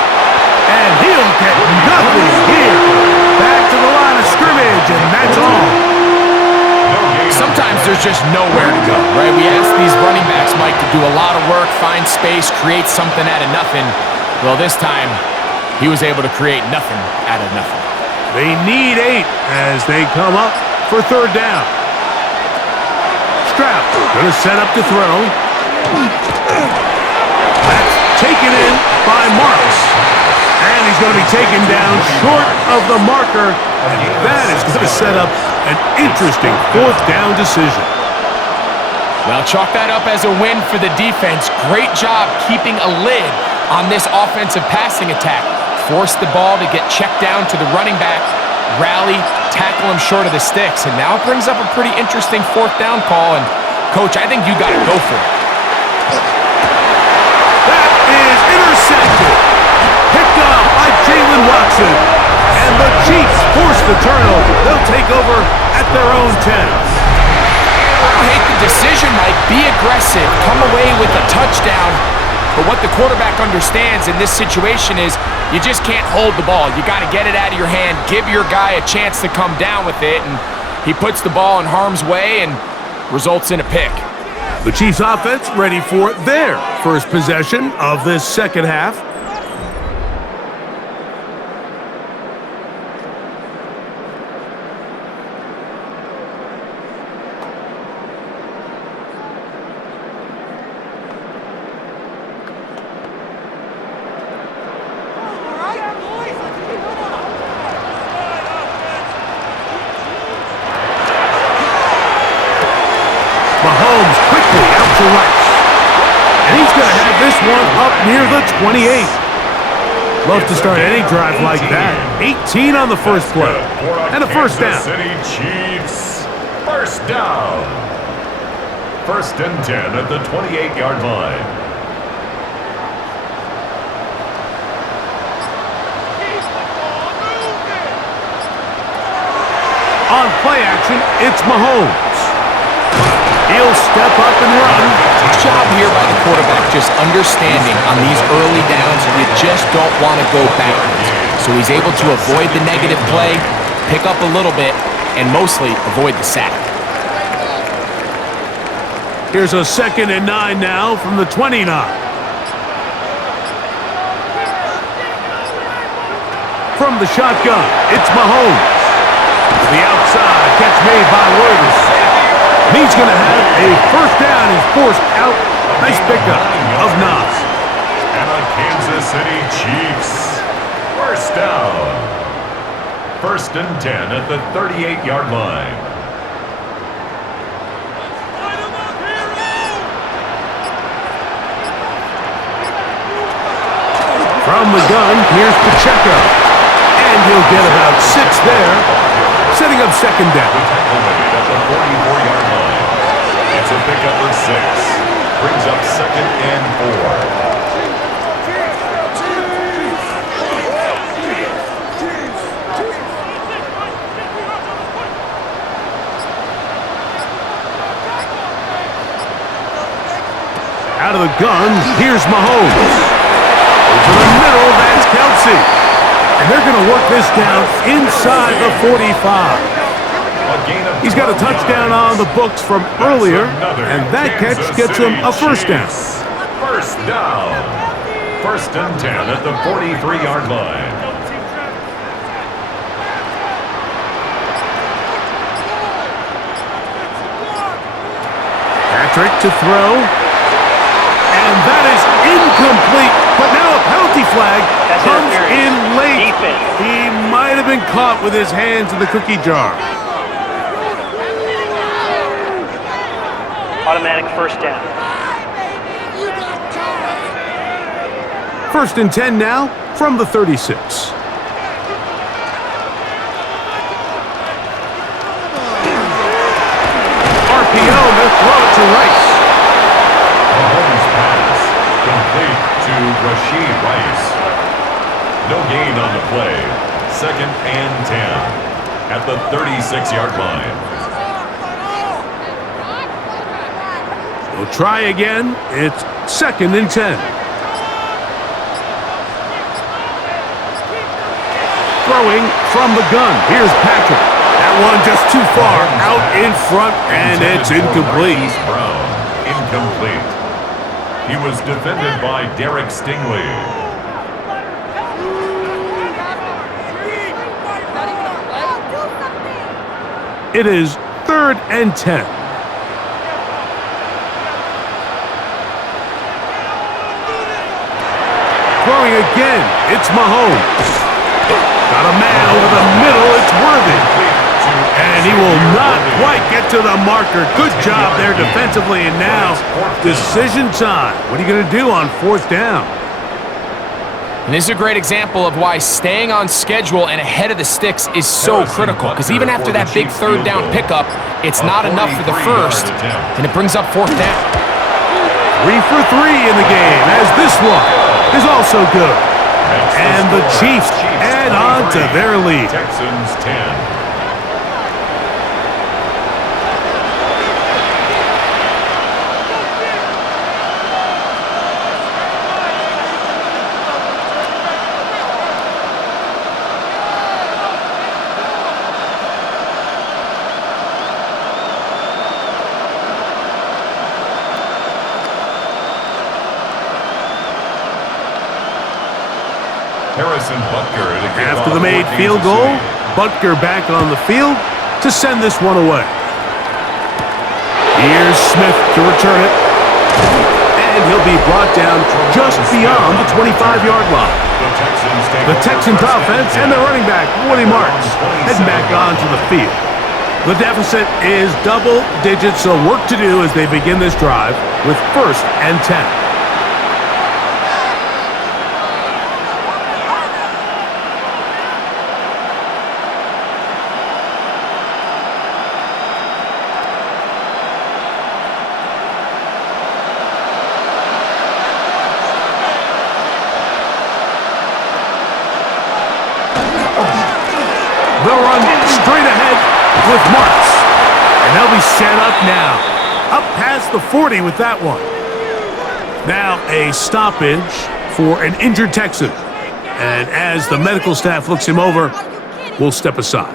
And he'll get nothing here. Back to the line of scrimmage, and that's all. Sometimes there's just nowhere to go, right? We ask these running backs, Mike, to do a lot of work, find space, create something out of nothing. Well, this time, he was able to create nothing out of nothing. They need 8 as they come up for third down. Stroud going to set up to throw. That's taken in by Marks. And he's going to be taken down short of the marker. And that is going to set up an interesting fourth down decision. Well, chalk that up as a win for the defense. Great job keeping a lid on this offensive passing attack. Force the ball to get checked down to the running back, rally, tackle him short of the sticks. And now it brings up a pretty interesting fourth down call. And, Coach, I think you got to go for it. That is intercepted. Picked up by Jalen Watson. And the Chiefs force the turnover. They'll take over at their own 10. I don't hate the decision, Mike. Be aggressive. Come away with a touchdown. But what the quarterback understands in this situation is you just can't hold the ball. You got to get it out of your hand. Give your guy a chance to come down with it. And he puts the ball in harm's way and results in a pick. The Chiefs offense ready for their first possession of this second half. Mahomes quickly out to right. And he's going to have this one up near the 28. Love to start any drive like that. 18 on the first play. And a first down. City Chiefs, first down. 1st and 10 at the 28-yard line. On play action, it's Mahomes. He'll step up and run. Good job here by the quarterback, just understanding on these early downs, you just don't want to go backwards. So he's able to avoid the negative play, pick up a little bit, and mostly avoid the sack. Here's a 2nd and 9 now from the 29. From the shotgun, it's Mahomes. To the outside, catch made by Williams. He's going to have a first down and forced out. Nice pickup of Nas. And the Kansas City Chiefs, first down. 1st and 10 at the 38-yard line. From the gun, here's Pacheco. And he'll get about 6 there, setting up second down. Tackle made at the 44-yard line. It's a pickup for 6. Brings up 2nd and 4. Out of the gun, here's Mahomes. Over the middle, that's Kelsey. And they're going to work this down inside the 45. He's got a touchdown on the books from earlier, and that catch gets him a first down. First down. 1st and 10 at the 43-yard line. Patrick to throw. And that is incomplete. But now a penalty flag comes in late. He might have been caught with his hands in the cookie jar. Automatic first down. 1st and 10 now from the 36. RPO to Rashid Rice. No gain on the play. 2nd and 10 at the 36-yard line. We'll try again. It's 2nd and 10. Throwing from the gun. Here's Patrick. That one just too far out in front, and it's incomplete. Brown, incomplete. He was defended by Derek Stingley. It is 3rd and 10. Throwing again. It's Mahomes. Got a man over the middle. It's Worthy. And he will not quite get to the marker. Good job there defensively. And now, decision time. What are you going to do on 4th down? And this is a great example of why staying on schedule and ahead of the sticks is so critical. Because even after that big 3rd down pickup, it's not enough for the first, and it brings up 4th down. 3 for 3 in the game, as this one is also good. And the Chiefs add on to their lead. Texans 10. After the made field goal, Butker back on the field to send this one away. Here's Smith to return it. And he'll be brought down just beyond the 25-yard line. The Texans offense and their running back, Woody Marks, heading back onto the field. The deficit is double digits, so work to do as they begin this drive with 1st and 10. They'll run straight ahead with Marks. And they'll be set up now. Up past the 40 with that one. Now a stoppage for an injured Texan. And as the medical staff looks him over, we'll step aside.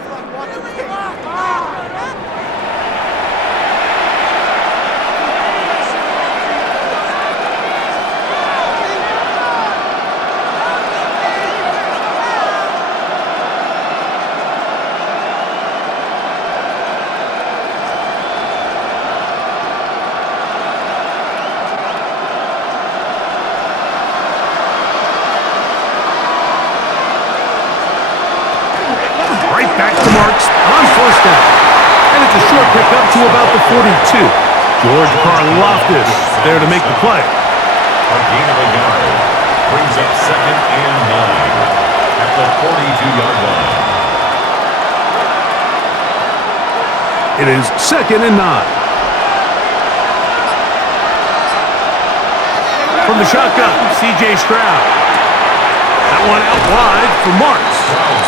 Back to Marks on 1st down. And it's a short pickup to about the 42. George Karlaftis there to make the play. A gain of a yard brings up 2nd and 9 at the 42-yard line. It is 2nd and 9. From the shotgun, C.J. Stroud. That one out wide for Marks.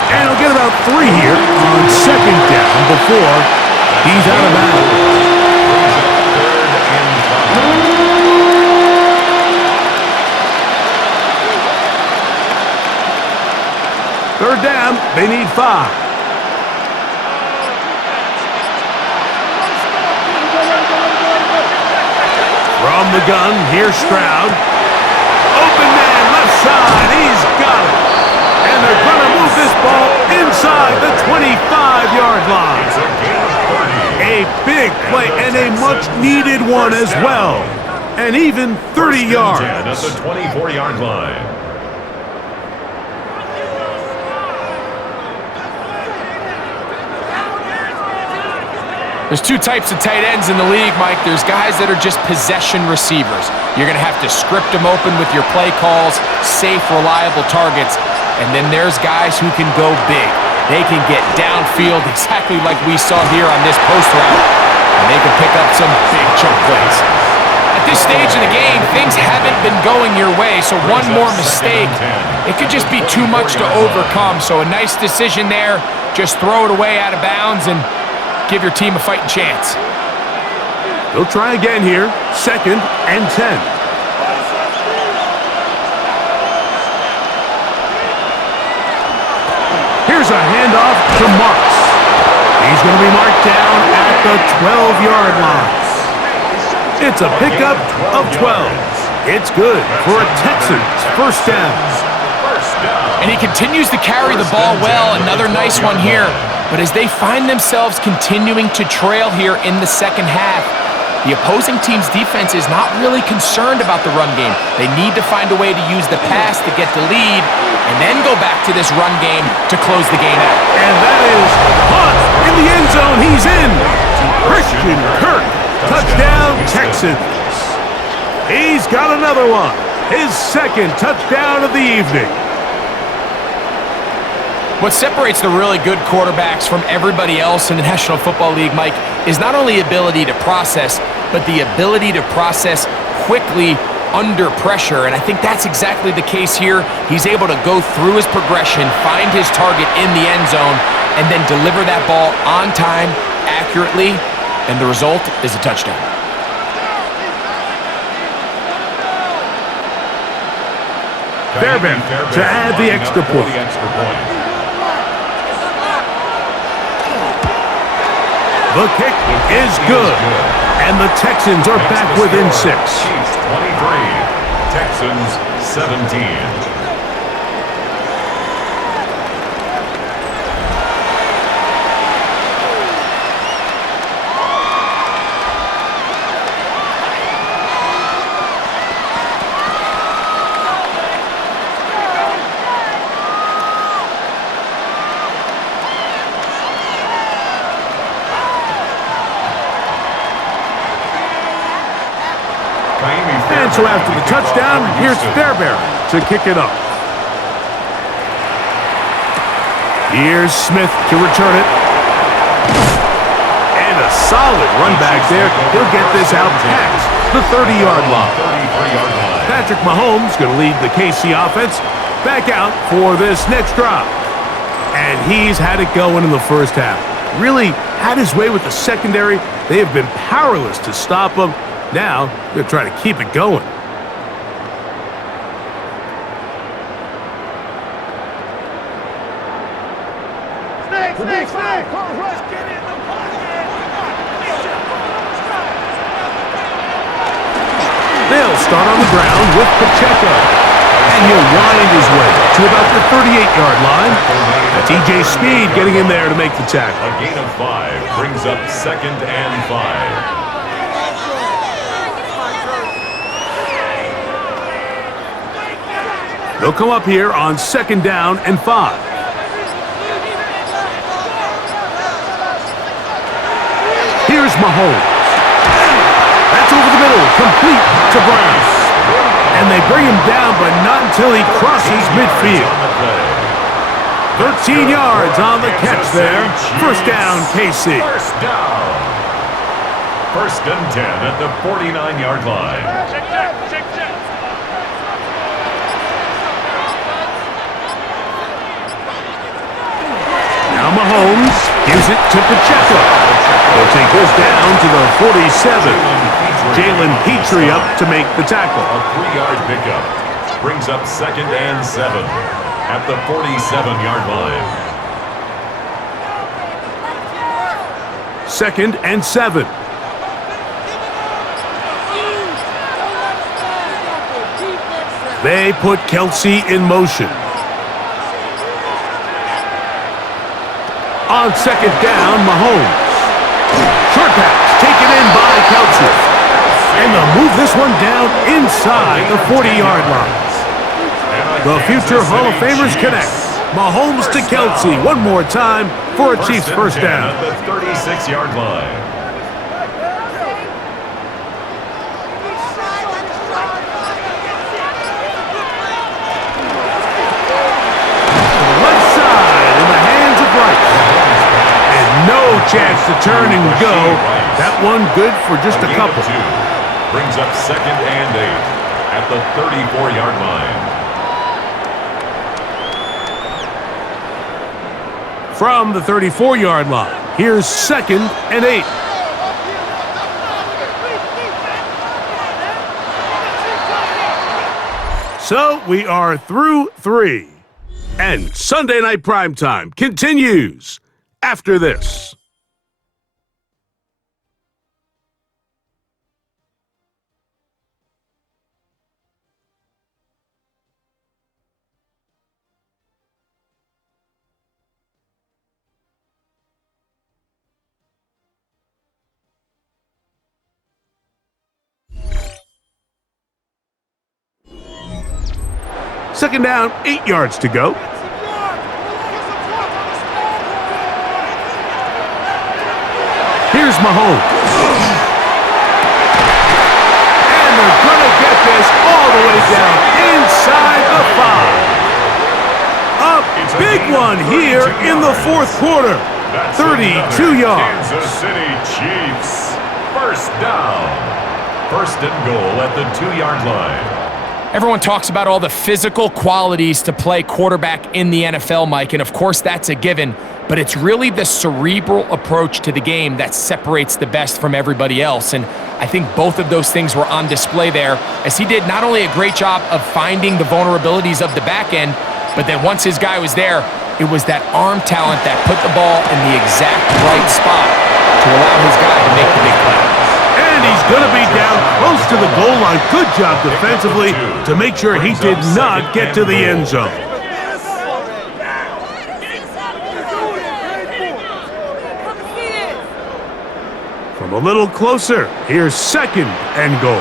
And he'll get about 3 here on 2nd down before he's out of bounds. 3rd down, they need 5. From the gun, here's Stroud. Open man, left side, he's got it. And they're going to move this ball inside the 25-yard line. A big play and a much-needed one as well. And even 30 yards. At the 24-yard line. There's 2 types of tight ends in the league, Mike. There's guys that are just possession receivers. You're going to have to script them open with your play calls, safe, reliable targets. And then there's guys who can go big. They can get downfield exactly like we saw here on this post route. And they can pick up some big chunk plays. At this stage of the game, things haven't been going your way, so one more mistake, it could just be too much to overcome. So a nice decision there. Just throw it away out of bounds and give your team a fighting chance. They'll try again here. 2nd and 10. Here's a handoff to Marks. He's going to be marked down at the 12-yard line. It's a pickup of 12. It's good for a Texans first down. And he continues to carry the ball well. Another nice one here. But as they find themselves continuing to trail here in the second half, the opposing team's defense is not really concerned about the run game. They need to find a way to use the pass to get the lead and then go back to this run game to close the game out. And that is Hunt in the end zone. He's in. Christian Kirk. Touchdown, Texans. He's got another one. His 2nd touchdown of the evening. What separates the really good quarterbacks from everybody else in the National Football League, Mike, is not only ability to process, but the ability to process quickly under pressure. And I think that's exactly the case here. He's able to go through his progression, find his target in the end zone, and then deliver that ball on time, accurately, and the result is a touchdown. Fairbairn to add the extra point. The kick is good, and the Texans are back within 6. Chiefs 23, Texans 17. And so after the touchdown, here's Fairbairn to kick it up. Here's Smith to return it. And a solid run back there. He'll get this out past the 30-yard line. Patrick Mahomes going to lead the KC offense back out for this next drive. And he's had it going in the first half. Really had his way with the secondary. They have been powerless to stop him. Now, they're trying to keep it going. They'll start on the ground with Pacheco. And he'll wind his way to about the 38-yard line. That's E.J. Speed getting in there to make the tackle. A gain of 5 brings up 2nd and 5. They'll come up here on 2nd down and 5. Here's Mahomes. That's over the middle, complete to Brown. And they bring him down, but not until he crosses midfield. 13 yards on the catch there. First down, KC. First down. 1st and 10 at the 49-yard line. Now Mahomes gives it to Pacheco. They'll take this down to the 47. Jalen Petrie up to make the tackle. A 3-yard pickup brings up 2nd and 7 at the 47-yard line. 2nd and 7. They put Kelsey in motion. On 2nd down, Mahomes. Short pass taken in by Kelsey. And they'll move this one down inside the 40-yard line. The future Hall of Famers connect. Mahomes to Kelsey one more time for a Chiefs first down. At the 36-yard line. Left side in the hands of Rice. And no chance to turn and go. That one good for just a couple. brings up 2nd and 8 at the 34-yard line. From the 34-yard line, here's 2nd and 8. So we are through 3. And Sunday Night Primetime continues after this. Second down, 8 yards to go. Here's Mahomes. And they're going to get this all the way down inside the 5. A big one here in the fourth quarter. 32 yards. Kansas City Chiefs. First down. First and goal at the 2-yard line. Everyone talks about all the physical qualities to play quarterback in the NFL, Mike, and of course that's a given, but it's really the cerebral approach to the game that separates the best from everybody else, and I think both of those things were on display there, as he did not only a great job of finding the vulnerabilities of the back end, but then once his guy was there, it was that arm talent that put the ball in the exact right spot to allow his guy to make the big play. And he's going to be down close to the goal line. Good job defensively to make sure he did not get to the end zone. From a little closer, here's 2nd and goal.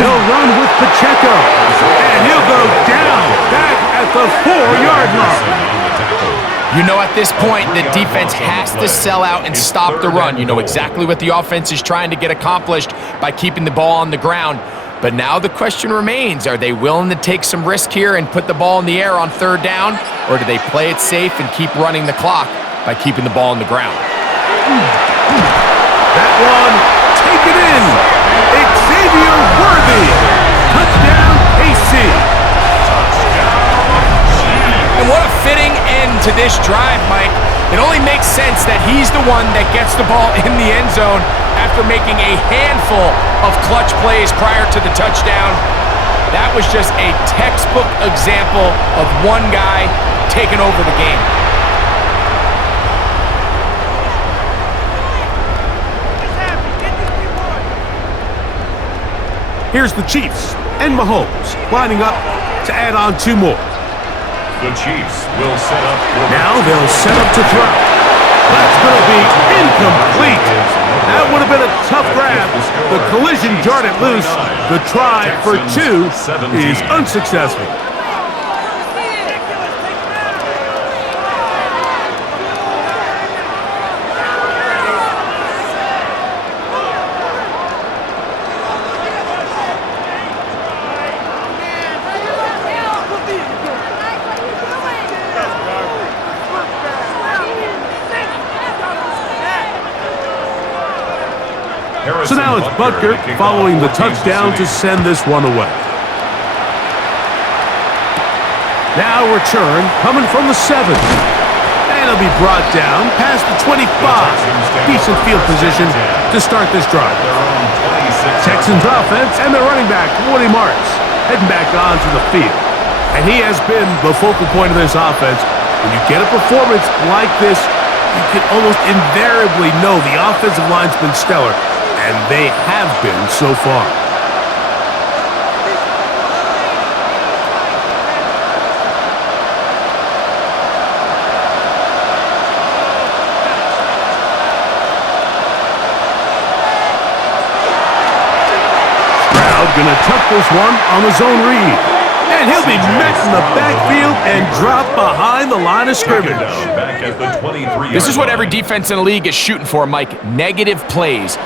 They'll run with Pacheco, and he'll go down back at the 4-yard line. You know, at this point, the defense has to sell out and stop the run. You know exactly what the offense is trying to get accomplished by keeping the ball on the ground. But now the question remains, are they willing to take some risk here and put the ball in the air on 3rd down? Or do they play it safe and keep running the clock by keeping the ball on the ground? That one, take it in. Xavier Worthy. Touchdown, KC. And what a fitting end to this drive, Mike. It only makes sense that he's the one that gets the ball in the end zone after making a handful of clutch plays prior to the touchdown. That was just a textbook example of one guy taking over the game. Here's the Chiefs and Mahomes lining up to add on 2 more. The Chiefs will set up. Now they'll set up to throw. That's going to be incomplete. That would have been a tough grab. The collision jarred it loose. The try for 2 is unsuccessful. So now it's Butker following the touchdown to send this one away. Now return coming from the 7. And it'll be brought down past the 25. Decent field position to start this drive. Texans offense and their running back, Woody Marks, heading back onto the field. And he has been the focal point of this offense. When you get a performance like this, you can almost invariably know the offensive line's been stellar. And they have been so far. Stroud gonna tuck this one on his own read. And he'll be met in the backfield and drop behind the line of scrimmage. This is what every defense in the league is shooting for, Mike. Negative plays.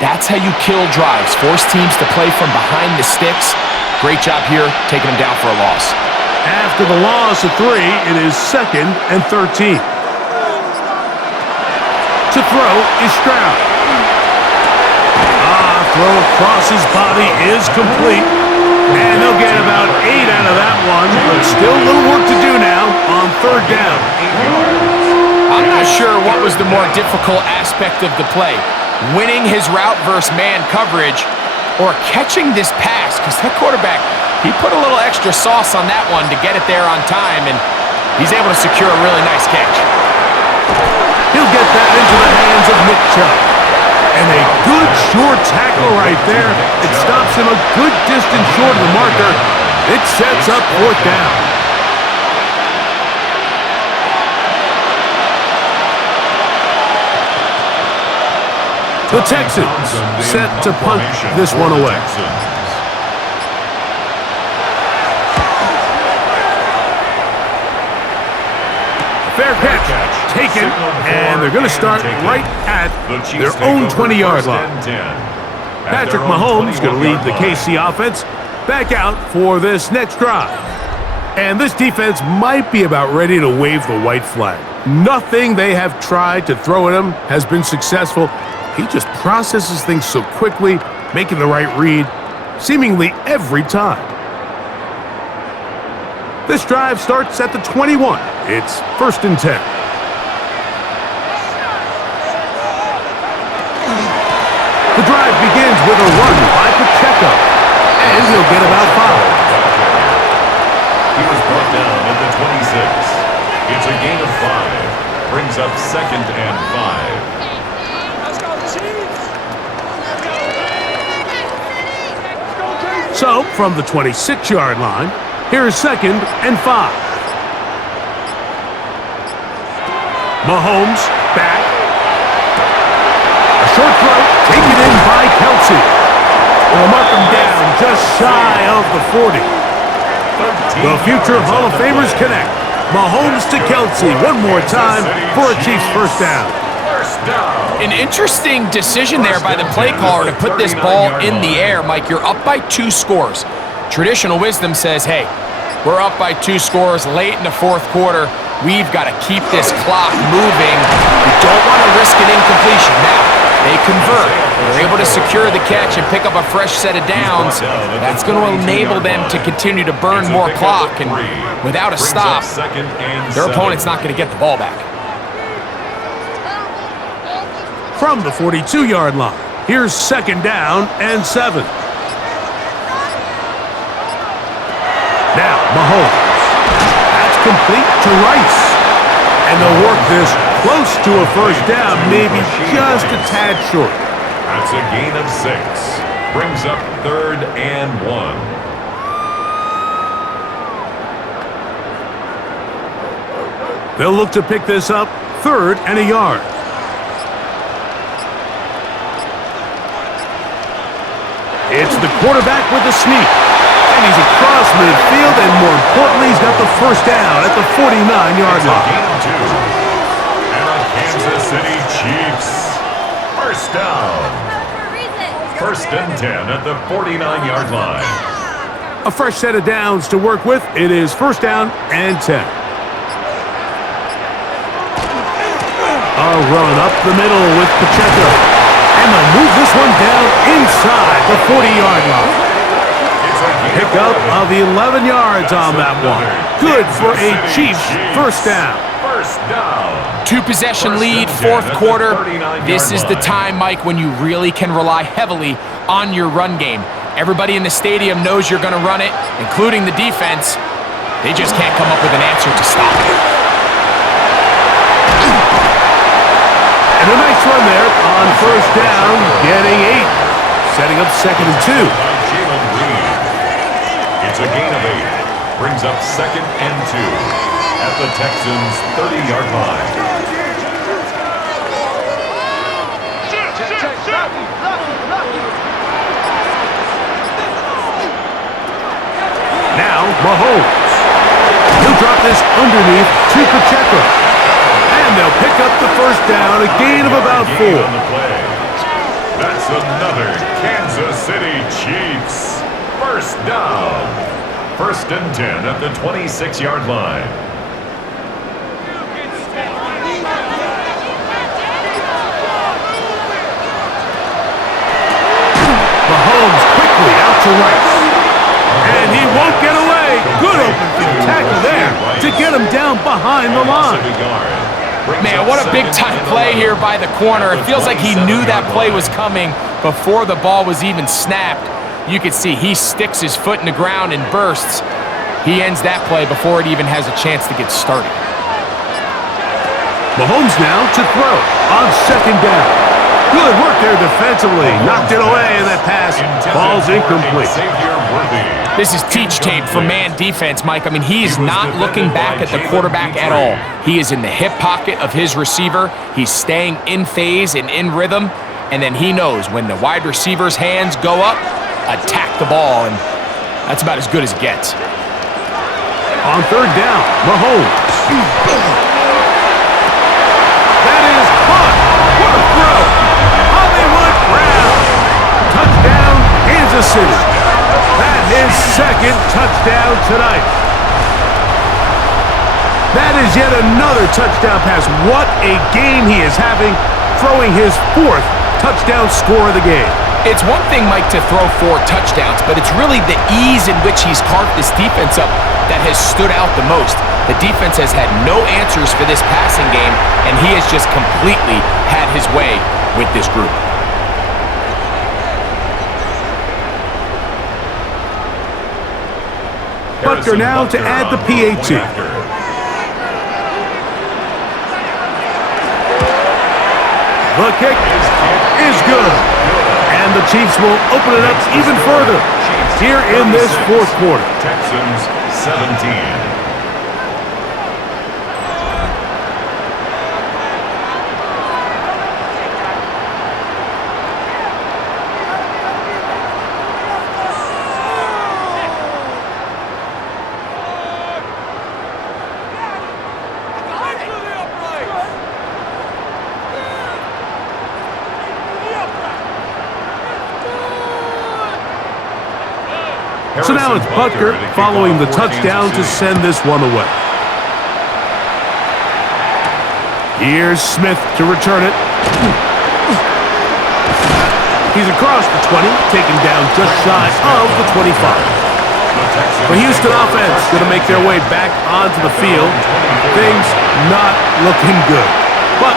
That's how you kill drives. Force teams to play from behind the sticks. Great job here, taking them down for a loss. After the loss of 3, it is 2nd and 13. To throw is Stroud. Throw across his body is complete. And they'll get about 8 out of that one, but still a little work to do now on third down. I'm not sure what was the more difficult aspect of the play, winning his route versus man coverage or catching this pass, because that quarterback, he put a little extra sauce on that one to get it there on time, and he's able to secure a really nice catch. He'll get that into the hands of Nick Chubb. And a good short tackle right there. It stops him a good distance short of the marker. It sets up fourth down. The Texans set to punt this one away. Fair catch taken, and they're going to start right at their own 20-yard line. Patrick Mahomes going to lead the KC offense back out for this next drive. And this defense might be about ready to wave the white flag. Nothing they have tried to throw at him has been successful. He just processes things so quickly, making the right read seemingly every time. This drive starts at the 21. It's 1st and 10. The drive begins with a run by Pacheco, and he'll get about 5. He was brought down at the 26. It's a gain of 5. Brings up 2nd and 5. So, from the 26-yard line, here's 2nd and 5. Mahomes back. A short throw taken in by Kelsey. They'll mark him down just shy of the 40. The future Hall of Famers connect. Mahomes to Kelsey one more time for a Chiefs first down. An interesting decision there by the play caller to put this ball in the air. Mike, you're up by 2 scores. Traditional wisdom says, hey, we're up by 2 scores late in the 4th quarter. We've got to keep this clock moving. We don't want to risk an incompletion. Now, they convert. They're able to secure the catch and pick up a fresh set of downs. That's going to enable them to continue to burn more clock. And without a stop, their opponent's not going to get the ball back. From the 42-yard line, here's 2nd down and 7. Now, Mahomes. That's complete to Rice. And they'll work this close to a first down, maybe just a tad short. That's a gain of 6. Brings up 3rd and 1. They'll look to pick this up 3rd and a yard. It's the quarterback with the sneak. And he's across midfield, and more importantly, he's got the first down at the 49-yard line. Gain of 2. And the Kansas City Chiefs. First down. 1st and 10 at the 49-yard line. A fresh set of downs to work with. It is 1st down and 10. A run up the middle with Pacheco. And they'll move this one down inside the 40-yard line. Pickup of 11 yards on that one. Good for a Chiefs first down. 2-possession lead, 4th quarter. This is the time, Mike, when you really can rely heavily on your run game. Everybody in the stadium knows you're going to run it, including the defense. They just can't come up with an answer to stop it. And a nice run there on first down, getting 8. Setting up 2nd and 2. It's a gain of 8. Brings up 2nd and 2 at the Texans' 30-yard line. Now, Mahomes. He'll drop this underneath to Pacheco. And they'll pick up the first down, a gain of about 4. On the play. That's another Kansas City Chiefs. First down. 1st and 10 at the 26-yard line. to Rice. And he won't get away. Good open field tackle there to get him down behind the line. Man, what a big-time play here by the corner. It feels like he knew that play was coming before the ball was even snapped. You can see he sticks his foot in the ground and bursts. He ends that play before it even has a chance to get started. Mahomes now to throw on second down. Good work there defensively. Knocked it away, and that pass falls incomplete. This is teach tape for man defense, Mike. I mean, he is not looking back at the quarterback at all. He is in the hip pocket of his receiver. He's staying in phase and in rhythm, and then he knows when the wide receiver's hands go up, attack the ball, and that's about as good as it gets. On third down, Mahomes. That is caught. What a throw. Hollywood Brown. Touchdown, Kansas City. That is second touchdown tonight. That is yet another touchdown pass. What a game he is having, throwing his fourth touchdown score of the game. It's one thing, Mike, to throw 4 touchdowns, but it's really the ease in which he's carved this defense up that has stood out the most. The defense has had no answers for this passing game, and he has just completely had his way with this group. Butker now to add the PAT. The kick is good. And the Chiefs will open it up even further here in this fourth quarter. Texans 17. So now it's Butker following the touchdown to send this one away. Here's Smith to return it. He's across the 20, taken down just shy of the 25. The Houston offense going to make their way back onto the field. Things not looking good. But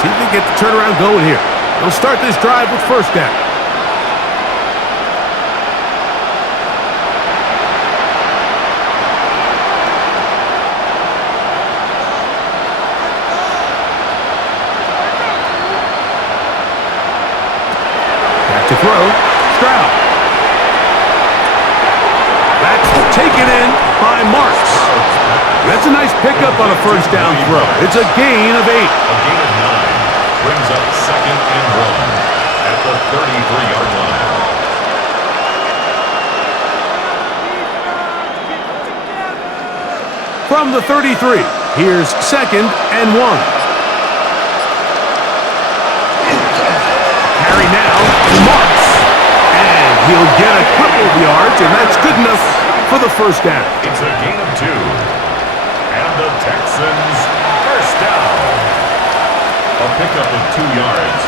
see if they get the turnaround going here. They'll start this drive with first down. To throw, Stroud. That's taken in by Marks. That's a nice pickup on a first down throw. It's a gain of 8. A gain of 9 brings up second and 1 at the 33-yard line. From the 33, here's second and 1. Carry now, Marks. And he'll get a couple of yards, and that's good enough for the first down. It's a gain of 2. And the Texans first down. A pickup of 2 yards.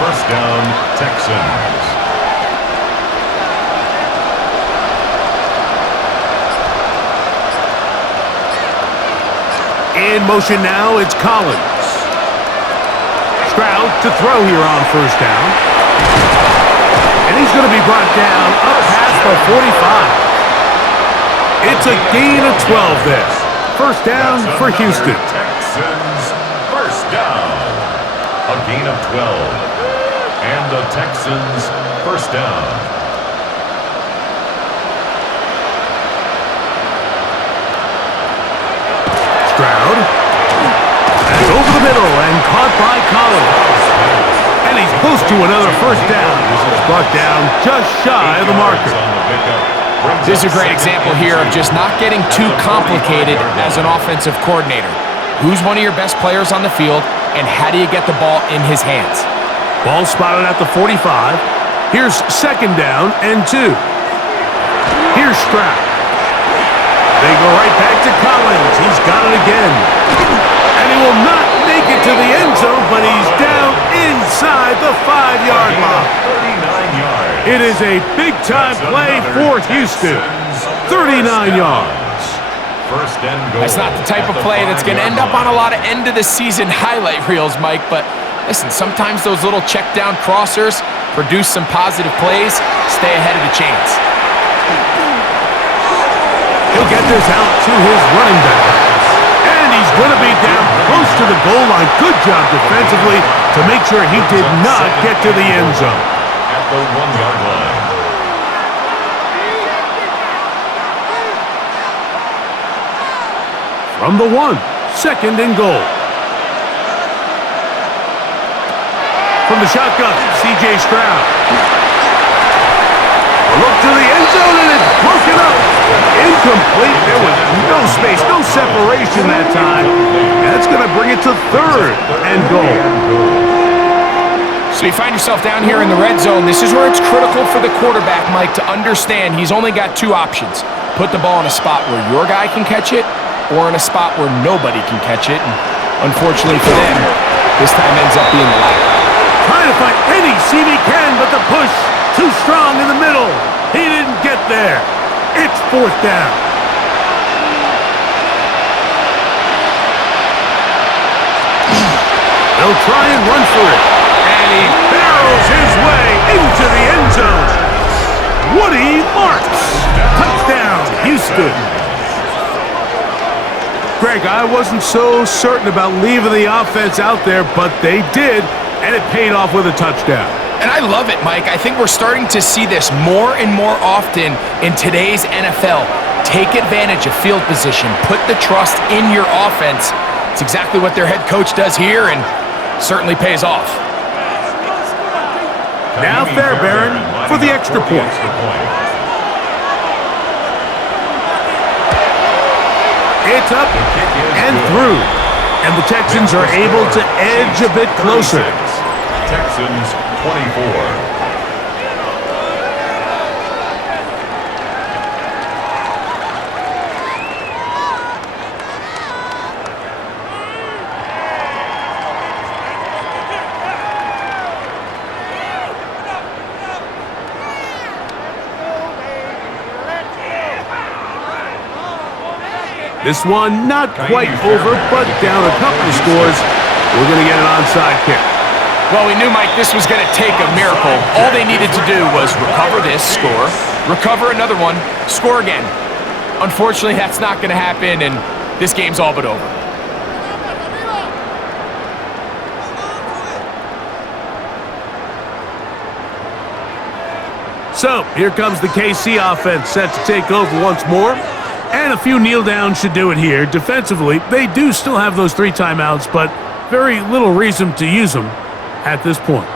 First down, Texans. In motion now, it's Collins. Stroud to throw here on first down. And he's going to be brought down up past the 45. It's a gain of 12 there. First down for Houston. Texans first down. A gain of 12. And the Texans first down. Stroud. That's over the middle and caught by Collins. And he's close to another first down. This is brought down just shy of the marker. This is a great example here of just not getting too complicated as an offensive coordinator. Who's one of your best players on the field, and how do you get the ball in his hands? Ball spotted at the 45. Here's second down and 2. Here's Stroud. They go right back to Collins. He's got it again. And he will not make it to the end zone, but he's down inside the 5-yard line. 39 yards. It is a big-time play for Houston. 39 yards. First and goal. That's not the type of play that's going to end up on a lot of end-of-the-season highlight reels, Mike, but listen, sometimes those little check-down crossers produce some positive plays, stay ahead of the chains. He'll get this out to his running back. And he's going to be down close to the goal line. Good job defensively to make sure he did not get to the end zone. At the 1-yard line. From the 1, second and goal. From the shotgun, C.J. Stroud. A look to the end zone, and it's broken up. Incomplete. There was no space, no separation that time. That's going to bring it to third and goal. So you find yourself down here in the red zone. This is where it's critical for the quarterback, Mike, to understand he's only got two options. Put the ball in a spot where your guy can catch it, or in a spot where nobody can catch it. And unfortunately for them, this time ends up being the latter. Trying to find any seam he can, but the push too strong in the middle. He didn't get there. It's fourth down. They'll try and run for it. And he barrels his way into the end zone. Woody Marks. Touchdown, Houston. Greg, I wasn't so certain about leaving the offense out there, but they did, and it paid off with a touchdown. And I love it, Mike. I think we're starting to see this more and more often in today's NFL. Take advantage of field position. Put the trust in your offense. It's exactly what their head coach does here, and certainly pays off. Now Fairbairn for the extra point. It's up and through. And the Texans are able to edge a bit closer. Texans 24. This one not quite over, but down a couple of scores. We're going to get an onside kick. Well, we knew, Mike, this was going to take a miracle. All they needed to do was recover this, score, recover another one, score again. Unfortunately, that's not going to happen, and this game's all but over. So, here comes the KC offense set to take over once more. And a few kneel downs should do it here. Defensively, they do still have those 3 timeouts, but very little reason to use them at this point.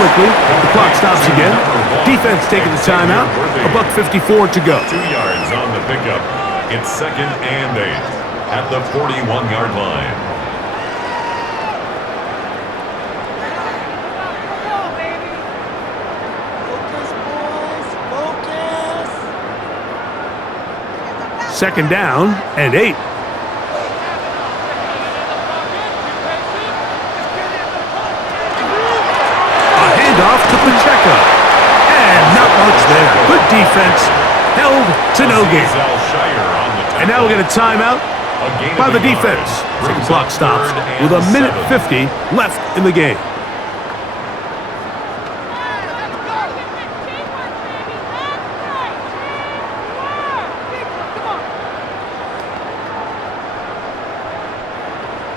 Quickly, the clock stops again. Defense taking the timeout. $1:54 to go. 2 yards on the pickup. It's second and 8 at the 41-yard line. Second down and 8. Off to Pacheco. And not much there. Good defense. Held to no gain. And now we'll get a timeout by the defense. So the clock stops with 1:50 left in the game.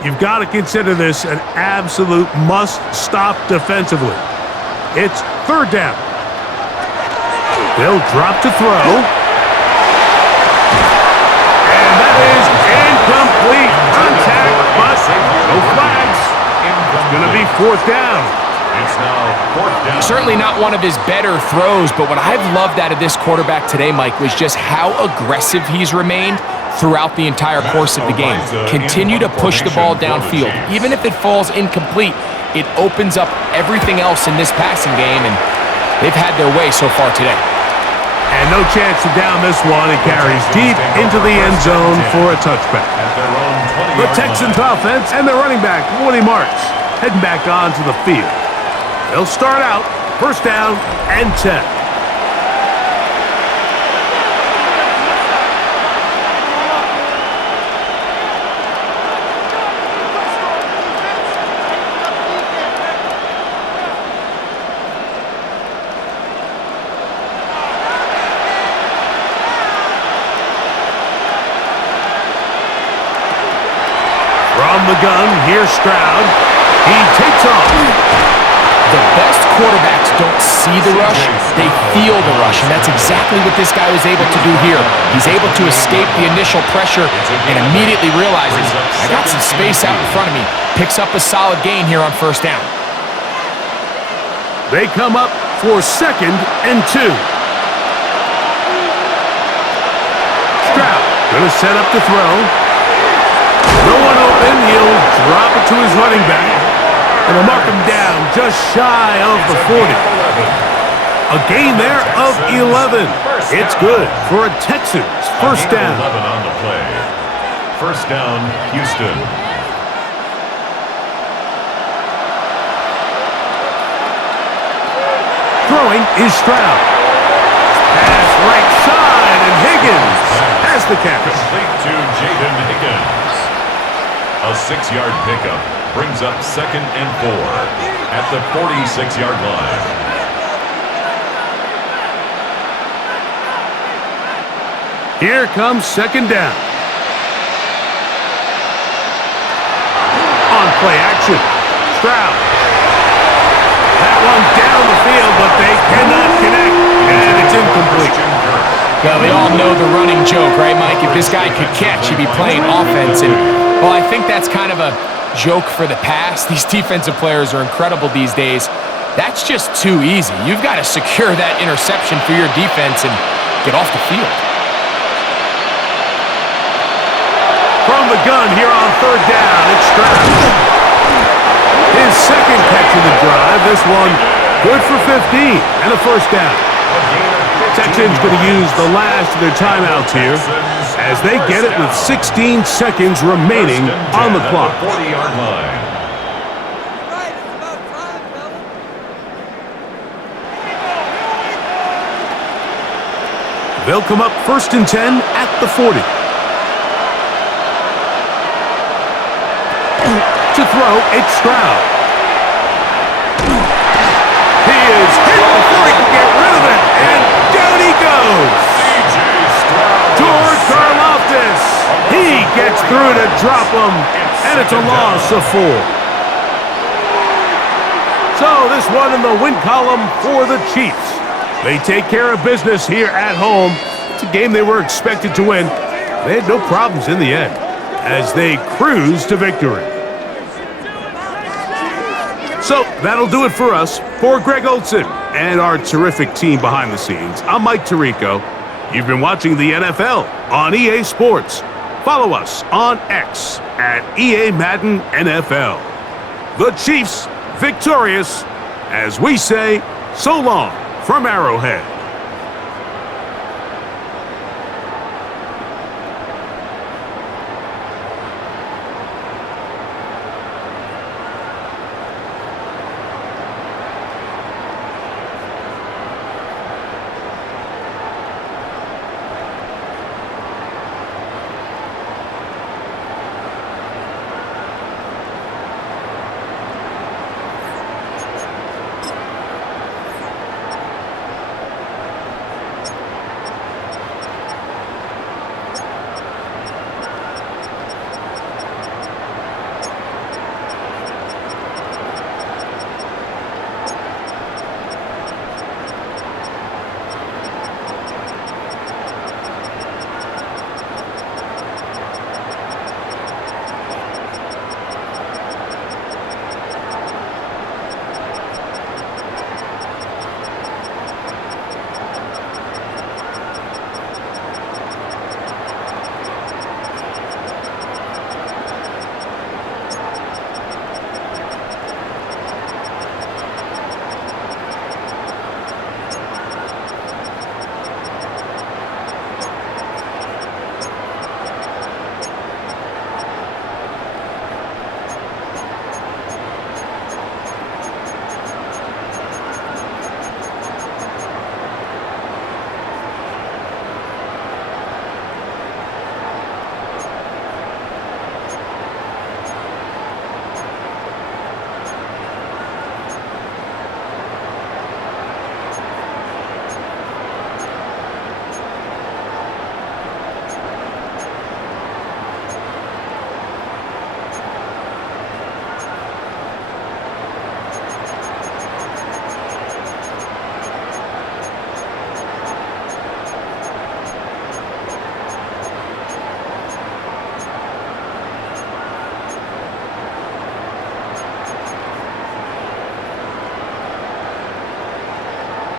You've got to consider this an absolute must-stop defensively. It's third down. They'll drop to throw. And that is incomplete. Contact, but no flags. It's going to be fourth down. It's now fourth down. Certainly not one of his better throws, but what I've loved out of this quarterback today, Mike, was just how aggressive he's remained throughout the entire course of the game. Continue to push the ball downfield. Even if it falls incomplete, it opens up everything else in this passing game, and they've had their way so far today. And no chance to down this one. It carries deep into the end zone for a touchback. The Texans offense and their running back, Woody Marks, heading back onto the field. They'll start out first down and 10. From the gun, here's Stroud. He takes off. The best quarterbacks don't see the rush, they feel the rush, and that's exactly what this guy was able to do here. He's able to escape the initial pressure and immediately realizes, I got some space out in front of me. Picks up a solid gain here on first down. They come up for 2nd and 2. Stroud gonna set up to throw. No one open, he'll drop it to his running back. And he'll mark him down just shy of the 40. A gain there of 11. It's good for a Texans first down. 11 on the play. First down, Houston. Throwing is Stroud. Pass right side, and Higgins has the catch. Complete to Jaden Higgins. A 6-yard pickup brings up 2nd and 4 at the 46-yard line. Here comes 2nd down. On play action, Stroud. That one down the field, but they cannot connect, and it's incomplete. Well, we all know the running joke, right, Mike? If this guy could catch, he'd be playing offense. And, well, I think that's kind of a joke for the past. These defensive players are incredible these days. That's just too easy. You've got to secure that interception for your defense and get off the field. From the gun here on 3rd down, it's Stroud. His 2nd catch of the drive. This one good for 15 and a first down. Texans going to use the last of their timeouts here as they get it with 16 seconds remaining on the clock. 40-yard line. They'll come up 1st and 10 at the 40. To throw, it's Stroud. He is hit before he can get rid of it, and down he goes. Toward Karlaftis. He gets through to drop him, and it's a loss of 4. So this one in the win column for the Chiefs. They take care of business here at home. It's a game they were expected to win. They had no problems in the end as they cruise to victory. So that'll do it for us. For Greg Olson and our terrific team behind the scenes, I'm Mike Tirico. You've been watching the NFL on EA Sports. Follow us on X at EA Madden NFL. The Chiefs victorious as we say so long from Arrowhead.